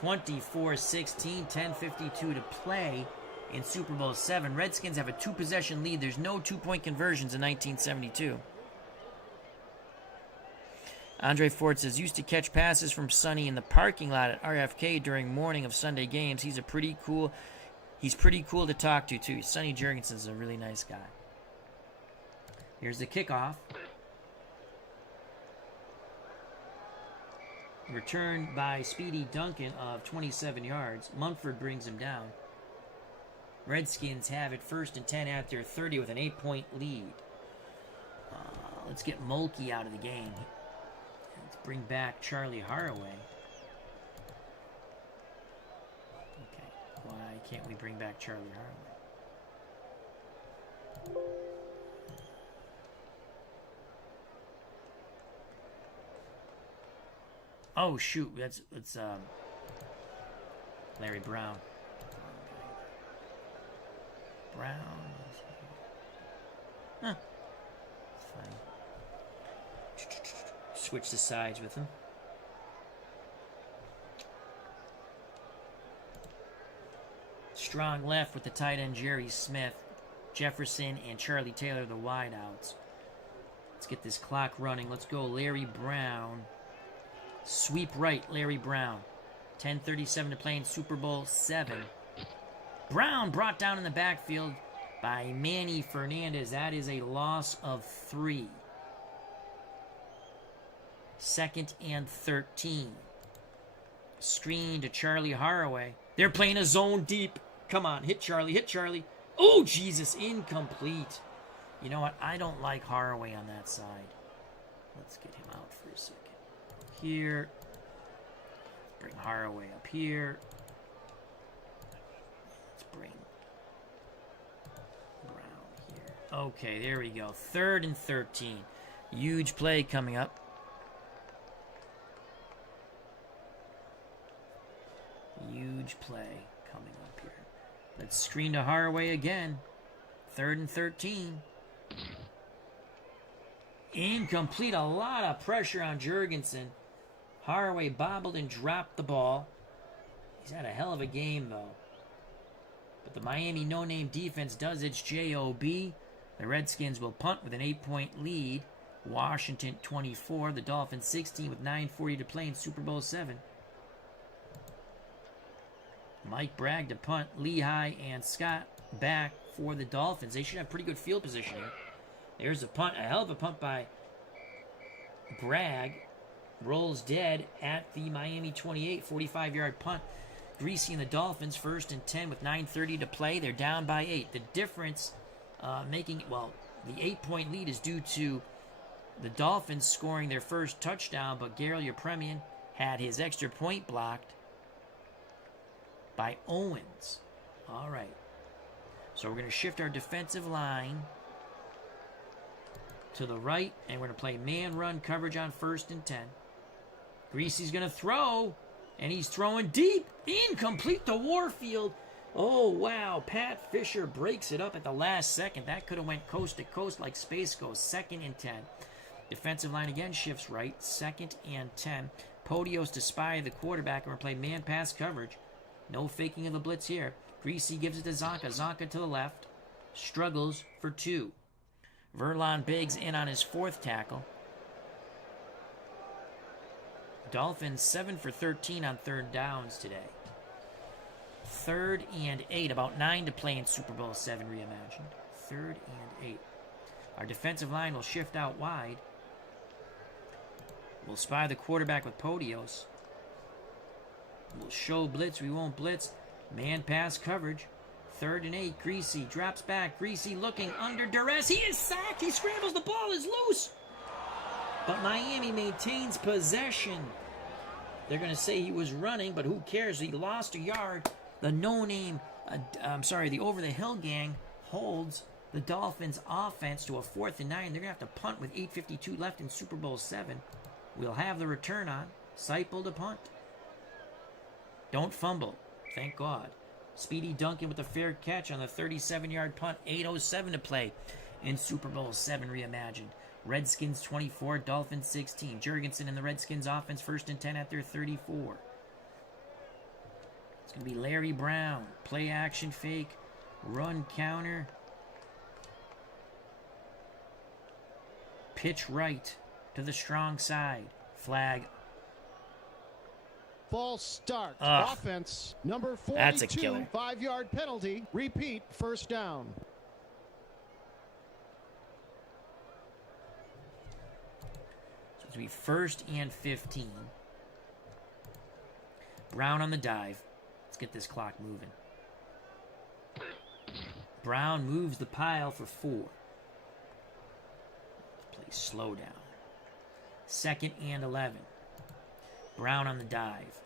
24-16, 10:52 to play in Super Bowl VII. Redskins have a 2-possession lead. There's no 2-point conversions in 1972. Andre Ford says, used to catch passes from Sonny in the parking lot at RFK during morning of Sunday games. He's pretty cool to talk to, too. Sonny Jurgensen's a really nice guy. Here's the kickoff. Return by Speedy Duncan of 27 yards. Munford brings him down. Redskins have it 1st and 10 at their 30 with an 8-point lead. Let's get Mulkey out of the game. Let's bring back Charlie Haraway. Okay, why can't we bring back Charlie Haraway? Oh shoot, that's Larry Brown. Brown. Huh. It's fine. Switch the sides with him. Strong left with the tight end Jerry Smith, Jefferson, and Charlie Taylor, the wideouts. Let's get this clock running. Let's go Larry Brown. Sweep right, Larry Brown. 10:37 to play in Super Bowl VII. Brown brought down in the backfield by Manny Fernandez. That is a loss of 3. 2nd and 13. Screen to Charlie Haraway. They're playing a zone deep. Come on, hit Charlie, hit Charlie. Oh, Jesus, incomplete. You know what? I don't like Haraway on that side. Let's get him out for a second. Here. Bring Haraway up here. Let's bring Brown here. Okay, there we go. 3rd and 13. Huge play coming up. Huge play coming up here. Let's screen to Haraway again. 3rd and 13. Incomplete. A lot of pressure on Jurgensen. Haraway bobbled and dropped the ball. He's had a hell of a game, though. But the Miami no-name defense does its job. The Redskins will punt with an 8-point lead. Washington 24. The Dolphins 16 with 9:40 to play in Super Bowl VII. Mike Bragg to punt. Lehigh and Scott back for the Dolphins. They should have pretty good field position here. There's a punt. A hell of a punt by Bragg. Rolls dead at the Miami 28. 45-yard punt. Greasy and the Dolphins 1st and 10 with 9:30 to play. They're down by 8. The difference the 8-point lead is due to the Dolphins scoring their first touchdown, but Gary Yepremian had his extra point blocked by Owens. All right. So we're going to shift our defensive line to the right, and we're going to play man-run coverage on 1st and 10. Greasy's going to throw, and he's throwing deep. Incomplete to Warfield. Oh, wow. Pat Fisher breaks it up at the last second. That could have went coast to coast like Space Ghost. 2nd and 10. Defensive line again shifts right. 2nd and 10. Podios to spy the quarterback, and we're going to play man-pass coverage. No faking of the blitz here. Greasy gives it to Zonka. Zonka to the left. Struggles for 2. Verlon Biggs in on his 4th tackle. Dolphins 7 for 13 on 3rd downs today. 3rd and 8. About 9 to play in Super Bowl VII reimagined. 3rd and 8. Our defensive line will shift out wide. We'll spy the quarterback with Podios. We'll show blitz. We won't blitz. Man pass coverage. 3rd and 8. Greasy drops back. Greasy looking under duress. He is sacked. He scrambles. The ball is loose. But Miami maintains possession. They're going to say he was running, but who cares? He lost a yard. The the over-the-hill gang holds the Dolphins' offense to a 4th and 9. They're going to have to punt with 8:52 left in Super Bowl VII. We'll have the return on. Seipel to punt. Don't fumble. Thank God. Speedy Duncan with a fair catch on the 37-yard punt. 8:07 to play in Super Bowl VII reimagined. Redskins 24, Dolphins 16. Jurgensen and the Redskins offense 1st and 10 at their 34. It's going to be Larry Brown. Play action fake. Run counter. Pitch right to the strong side. Flag. False start. Offense number 42. That's a killer. 5-yard penalty. Repeat, 1st down. So it'll be 1st and 15. Brown on the dive. Let's get this clock moving. Brown moves the pile for 4. Let's play slow down. 2nd and 11. Brown on the dive.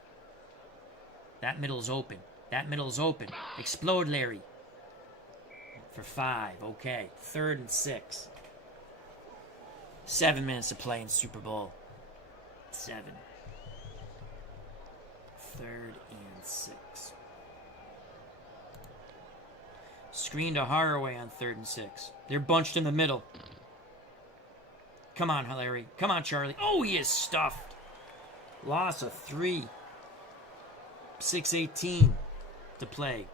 That middle's open. That middle's open. Explode, Larry. For 5. Okay. 3rd and 6. 7 minutes to play in Super Bowl 7. 3rd and 6. Screen to Haraway on 3rd and 6. They're bunched in the middle. Come on, Larry. Come on, Charlie. Oh, he is stuffed. Loss of 3. 6:18 to play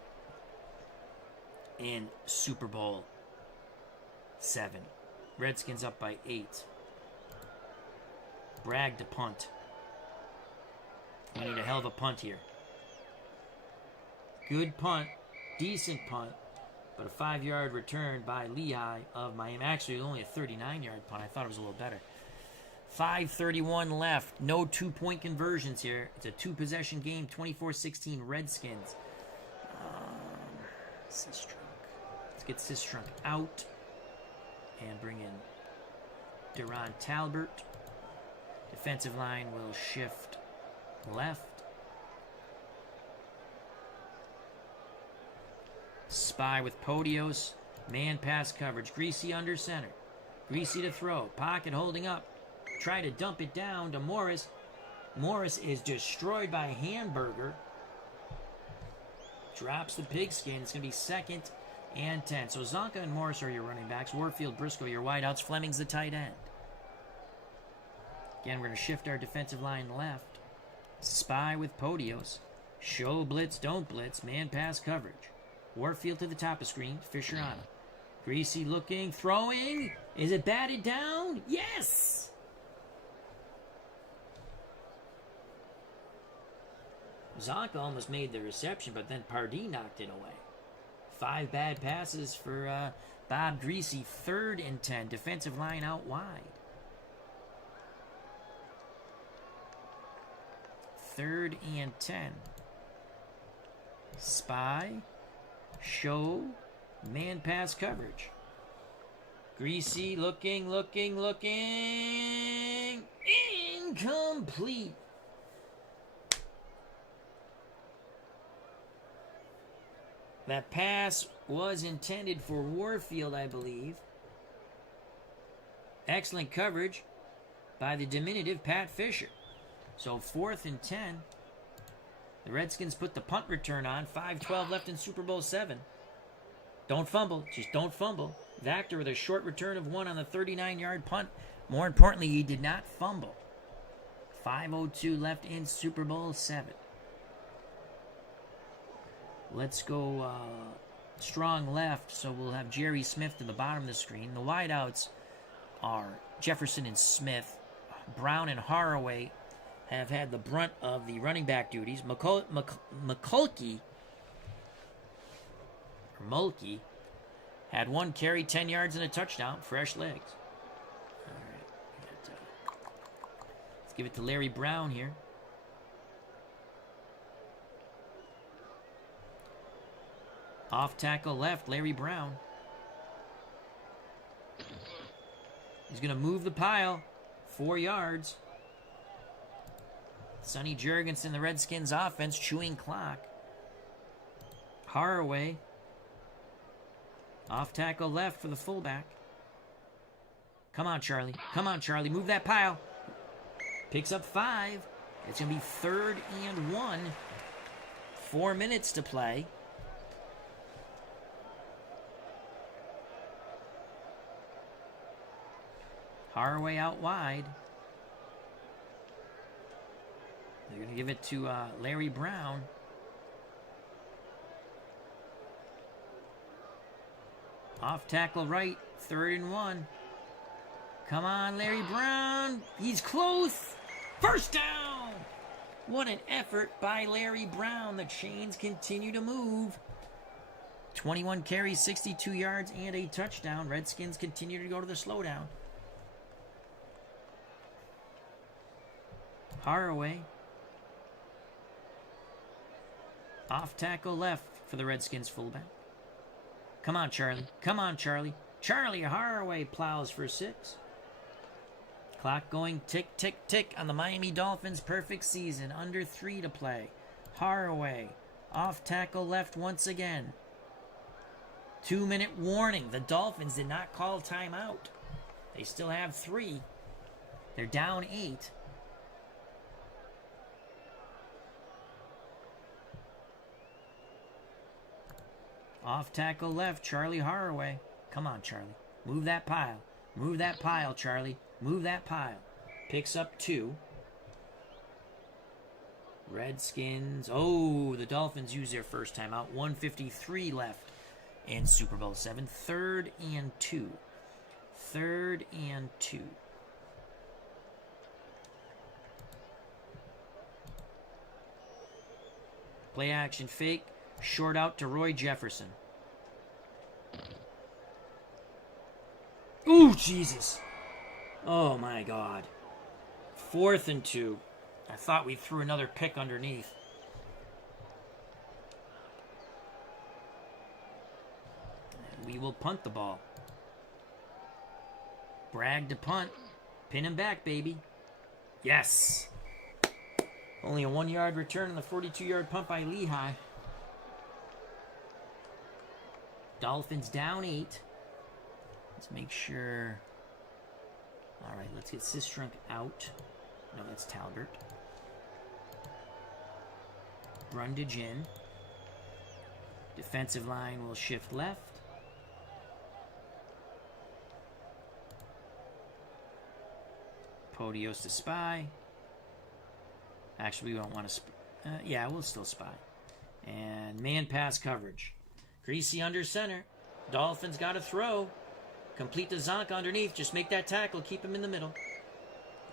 in Super Bowl 7. Redskins up by 8. Bragg to punt. We need a hell of a punt here. Good punt. Decent punt. But a 5-yard return by Lehigh of Miami. Actually, only a 39-yard punt. I thought it was a little better. 5:31 left. No 2-point conversions here. It's a 2-possession game. 24-16 Redskins. This is drunk. Let's get Sistrunk out and bring in Duron Talbert. Defensive line will shift left. Spy with Podios. Man pass coverage. Greasy under center. Greasy to throw. Pocket holding up. Try to dump it down to Morris. Morris is destroyed by Hamburger. Drops the pigskin. It's going to be 2nd and 10. So Zonka and Morris are your running backs. Warfield, Briscoe, your wideouts. Fleming's the tight end. Again, we're going to shift our defensive line left. Spy with Podios. Show blitz, don't blitz. Man pass coverage. Warfield to the top of screen. Fisher on him. Greasy looking, throwing. Is it batted down? Yes! Zonka almost made the reception, but then Pardee knocked it away. 5 bad passes for Bob Greasy. 3rd and 10. Defensive line out wide. 3rd and 10. Spy. Show. Man pass coverage. Greasy looking. Incomplete. That pass was intended for Warfield, I believe. Excellent coverage by the diminutive Pat Fisher. So 4th and 10. The Redskins put the punt return on. 5:12 left in Super Bowl VII. Don't fumble. Just don't fumble. Vactor with a short return of 1 on the 39-yard punt. More importantly, he did not fumble. 5:02 left in Super Bowl VII. Let's go strong left, so we'll have Jerry Smith to the bottom of the screen. The wideouts are Jefferson and Smith. Brown and Haraway have had the brunt of the running back duties. Mulkey had 1 carry, 10 yards, and a touchdown. Fresh legs. All right. Let's give it to Larry Brown here. Off tackle left, Larry Brown. He's going to move the pile. 4 yards. Sonny Jurgensen, the Redskins offense, chewing clock. Haraway. Off tackle left for the fullback. Come on, Charlie. Come on, Charlie. Move that pile. Picks up 5. It's going to be 3rd and 1. 4 minutes to play. Haraway out wide. They're going to give it to Larry Brown. Off tackle right, 3rd and 1. Come on, Larry Brown. He's close. First down. What an effort by Larry Brown. The chains continue to move. 21 carries, 62 yards, and a touchdown. Redskins continue to go to the slowdown. Haraway. Off tackle left for the Redskins fullback. Come on, Charlie. Come on, Charlie. Charlie Haraway plows for 6. Clock going tick, tick, tick on the Miami Dolphins' perfect season. Under 3 to play. Haraway. Off tackle left once again. 2-minute warning. The Dolphins did not call timeout. They still have 3. They're down 8. Off tackle left, Charlie Haraway. Come on, Charlie. Move that pile. Move that pile, Charlie. Move that pile. Picks up 2. Redskins. Oh, the Dolphins use their first timeout. 1:53 left in Super Bowl VII. 3rd and 2. 3rd and 2. Play action fake. Short out to Roy Jefferson. Ooh, Jesus. Oh, my God. 4th and 2. I thought we threw another pick underneath. we will punt the ball. Bragg to punt. Pin him back, baby. Yes. Only a 1-yard return on the 42-yard punt by Lehigh. Dolphins down 8. Let's make sure. All right, let's get Sistrunk out. No, that's Talbert. Brundage in. Defensive line will shift left. Podios to spy. Actually, we don't want to yeah, we'll still spy. And man pass coverage. Greasy under center. Dolphins got to throw. Complete the Zonka underneath. Just make that tackle. Keep him in the middle.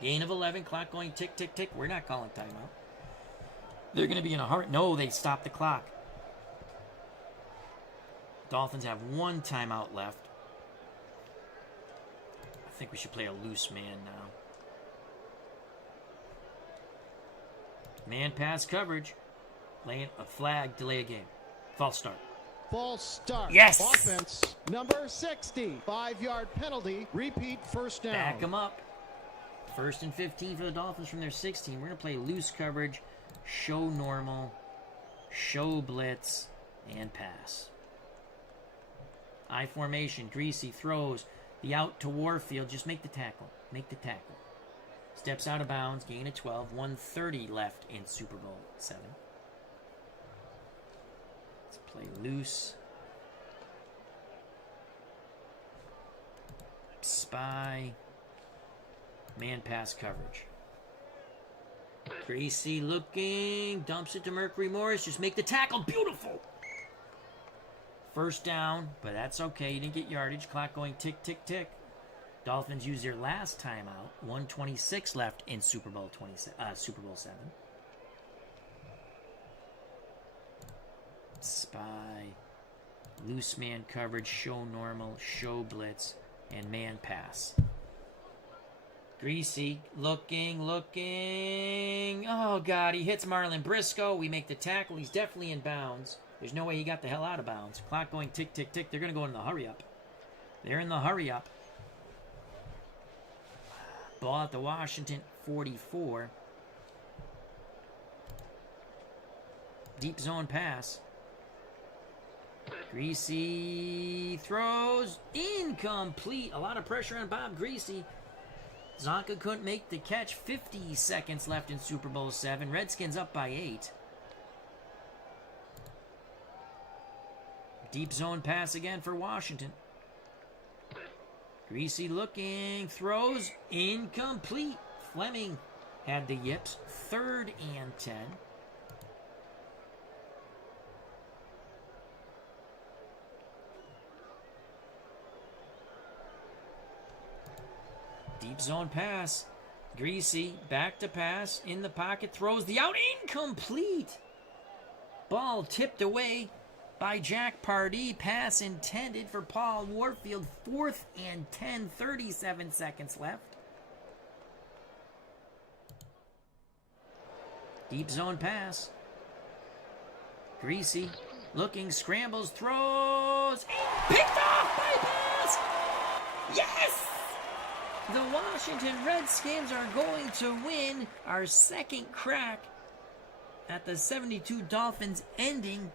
Gain of 11. Clock going tick, tick, tick. We're not calling timeout. They're going to be in a hurry. No, they stopped the clock. Dolphins have 1 timeout left. I think we should play a loose man now. Man pass coverage. Laying a flag, delay a game. False start. False start. Yes! Offense number 60. 5-yard penalty. Repeat first down. Back them up. 1st and 15 for the Dolphins from their 16. We're going to play loose coverage, show normal, show blitz, and pass. I formation. Greasy throws the out to Warfield. Just make the tackle. Make the tackle. Steps out of bounds. Gain of 12. 1:30 left in Super Bowl VII. Let's play loose. Spy. Man pass coverage. Greasy looking. Dumps it to Mercury Morris. Just make the tackle. Beautiful. First down, but that's okay. You didn't get yardage. Clock going tick, tick, tick. Dolphins use their last timeout. 1:26 left in Super Bowl VII. Spy. Loose man coverage. Show normal. Show blitz. And man pass. Greasy looking. Oh, God. He hits Marlon Briscoe. We make the tackle. He's definitely in bounds. There's no way he got the hell out of bounds. Clock going tick, tick, tick. They're going to go in the hurry up. They're in the hurry up. Ball at the Washington 44. Deep zone pass. Greasy throws. Incomplete. A lot of pressure on Bob Greasy. Zonka couldn't make the catch. 50 seconds left in Super Bowl VII. Redskins up by 8. Deep zone pass again for Washington. Greasy looking. Throws. Incomplete. Fleming had the yips. 3rd and 10. Deep zone pass. Greasy back to pass. In the pocket. Throws the out. Incomplete. Ball tipped away by Jack Pardee. Pass intended for Paul Warfield. 4th and 10. 37 seconds left. Deep zone pass. Greasy looking. Scrambles. Throws. Picked off by pass. Yes! The Washington Redskins are going to win our second crack at the 72 Dolphins, ending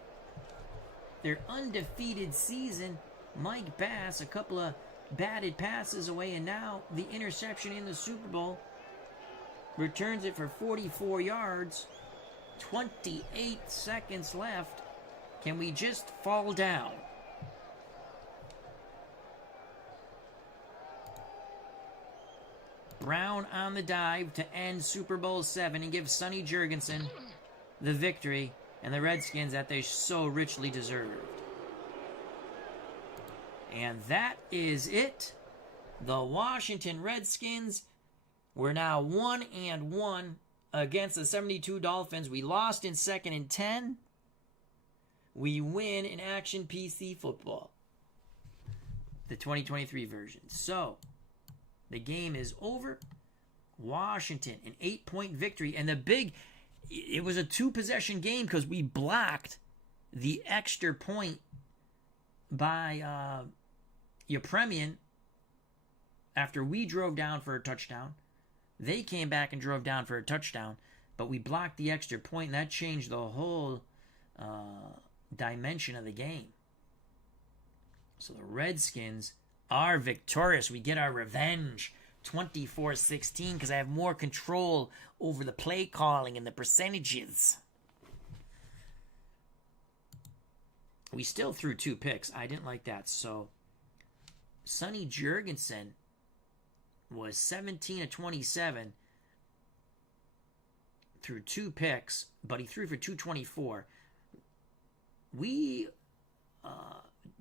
their undefeated season. Mike Bass, a couple of batted passes away, and now the interception in the Super Bowl. Returns it for 44 yards. 28 seconds left. Can we just fall down? Brown on the dive to end Super Bowl VII and give Sonny Jurgensen the victory and the Redskins that they so richly deserved. And that is it. The Washington Redskins were now 1-1 against the 72 Dolphins. We lost in 2nd and 10. We win in Action PC Football, the 2023 version. So, the game is over. Washington, an 8-point victory. And it was a 2-possession game because we blocked the extra point by Yepremian after we drove down for a touchdown. They came back and drove down for a touchdown, but we blocked the extra point, and that changed the whole dimension of the game. So the Redskins are victorious. We get our revenge, 24-16, because I have more control over the play calling and the percentages. We still threw 2 picks. I didn't like that. So Sonny Jurgensen was 17 of 27 threw 2 picks, but he threw for 224. We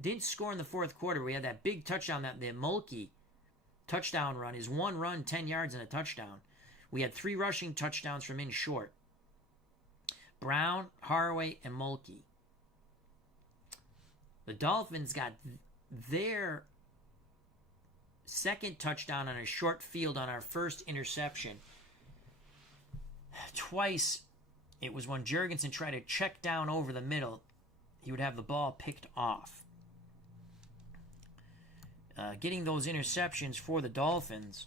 didn't score in the fourth quarter. We had that big touchdown, that the Mulkey touchdown run, is 1 run, 10 yards, and a touchdown. We had 3 rushing touchdowns from in short. Brown, Haraway, and Mulkey. The Dolphins got their second touchdown on a short field on our first interception. Twice, it was when Jurgensen tried to check down over the middle, he would have the ball picked off. Getting those interceptions for the Dolphins.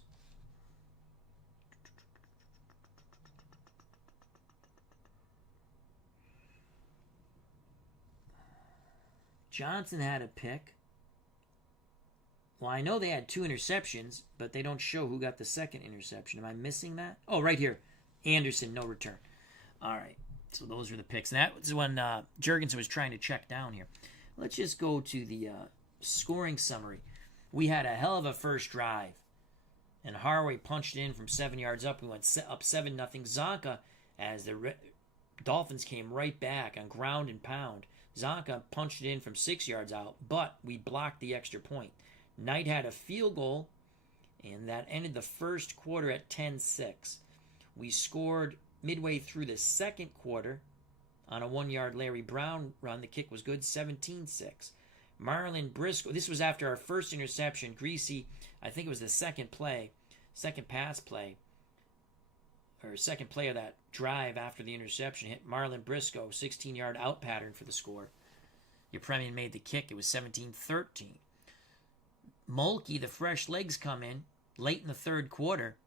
Johnson had a pick. Well, I know they had 2 interceptions, but they don't show who got the second interception. Am I missing that? Oh, right here. Anderson, no return. All right. So those were the picks. And that was when Jurgensen was trying to check down here. Let's just go to the scoring summary. We had a hell of a first drive. And Haraway punched in from 7 yards up. We went up 7-0. Zonka, as the Dolphins came right back on ground and pound. Zonka punched it in from 6 yards out, but we blocked the extra point. Knight had a field goal, and that ended the first quarter at 10-6. We scored midway through the second quarter on a 1-yard Larry Brown run. The kick was good, 17-6. Marlon Briscoe, this was after our first interception. Greasy, I think it was the second pass play, or second play of that drive after the interception, hit Marlon Briscoe, 16-yard out pattern for the score. Yepremian made the kick. It was 17-13. Mulkey, the fresh legs come in late in the third quarter.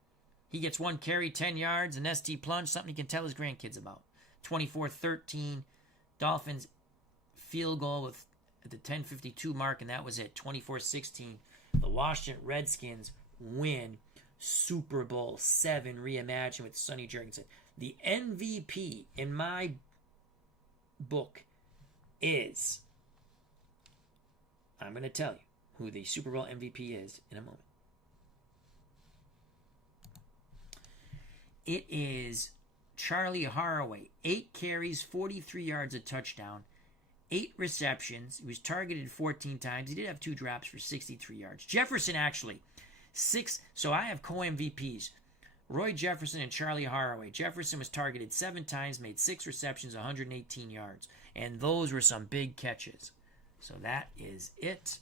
He gets 1 carry, 10 yards, an ST plunge, something he can tell his grandkids about. 24-13. Dolphins field goal at the 10:52 mark, and that was it. 24-16. The Washington Redskins win Super Bowl VII reimagined with Sonny Jurgensen. The MVP in my book is, I'm going to tell you who the Super Bowl MVP is in a moment. It is Charlie Haraway. 8 carries, 43 yards, a touchdown, 8 receptions. He was targeted 14 times. He did have 2 drops for 63 yards. Jefferson actually, 6. So I have co-MVPs. Roy Jefferson and Charlie Haraway. Jefferson was targeted 7 times, made 6 receptions, 118 yards. And those were some big catches. So that is it.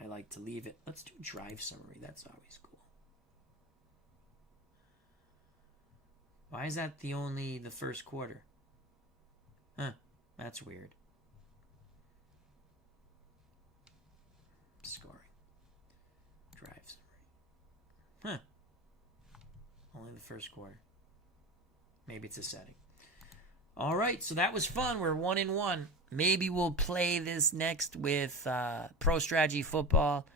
I like to leave it. Let's do drive summary. That's always cool. Why is that the first quarter? Huh, that's weird. Scoring. Drive summary. Huh. Only the first quarter. Maybe it's a setting. All right, so that was fun. We're 1-1. Maybe we'll play this next with Pro Strategy Football.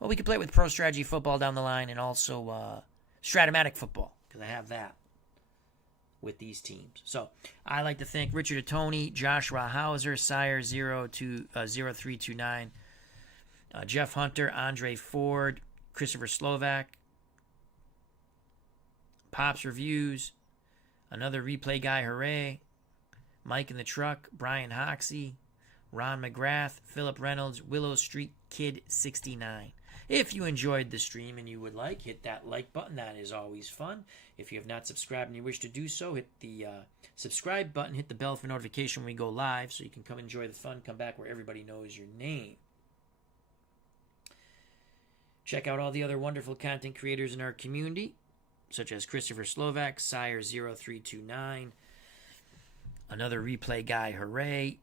Well, we could play it with Pro Strategy Football down the line, and also Stratomatic Football, because I have that with these teams. So I like to thank Richard Atoni, Joshua Hauser, Sire 0329, Jeff Hunter, Andre Ford, Christopher Slovak, Pops Reviews, Another Replay Guy, Hooray, Mike in the Truck, Brian Hoxie, Ron McGrath, Philip Reynolds, Willow Street Kid 69. If you enjoyed the stream and you would like, hit that like button. That is always fun. If you have not subscribed and you wish to do so, hit the subscribe button, hit the bell for notification when we go live so you can come enjoy the fun, come back where everybody knows your name. Check out all the other wonderful content creators in our community, such as Christopher Slovak, Sire 0329, Another Replay Guy, Hooray,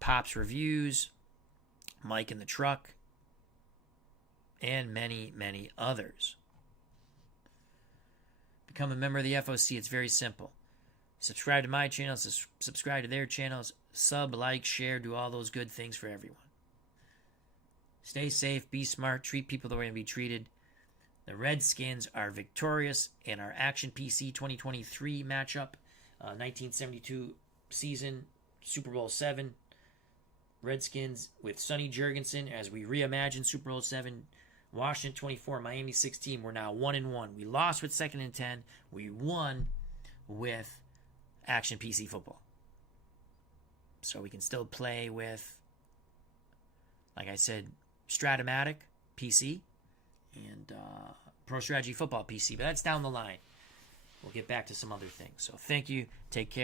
Pops Reviews, Mike in the Truck, and many, many others. Become a member of the FOC. It's very simple. Subscribe to my channel, subscribe to their channels, sub, like, share, do all those good things for everyone. Stay safe, be smart, treat people the way they be treated. The Redskins are victorious in our Action PC 2023 matchup, 1972 season, Super Bowl VII. Redskins with Sonny Jurgensen as we reimagine Super Bowl VII. Washington 24, Miami 16. We're now 1-1. We lost with 2nd and 10. We won with Action PC football. So we can still play with, like I said, Stratomatic PC and Pro Strategy Football PC. But that's down the line. We'll get back to some other things. So thank you. Take care.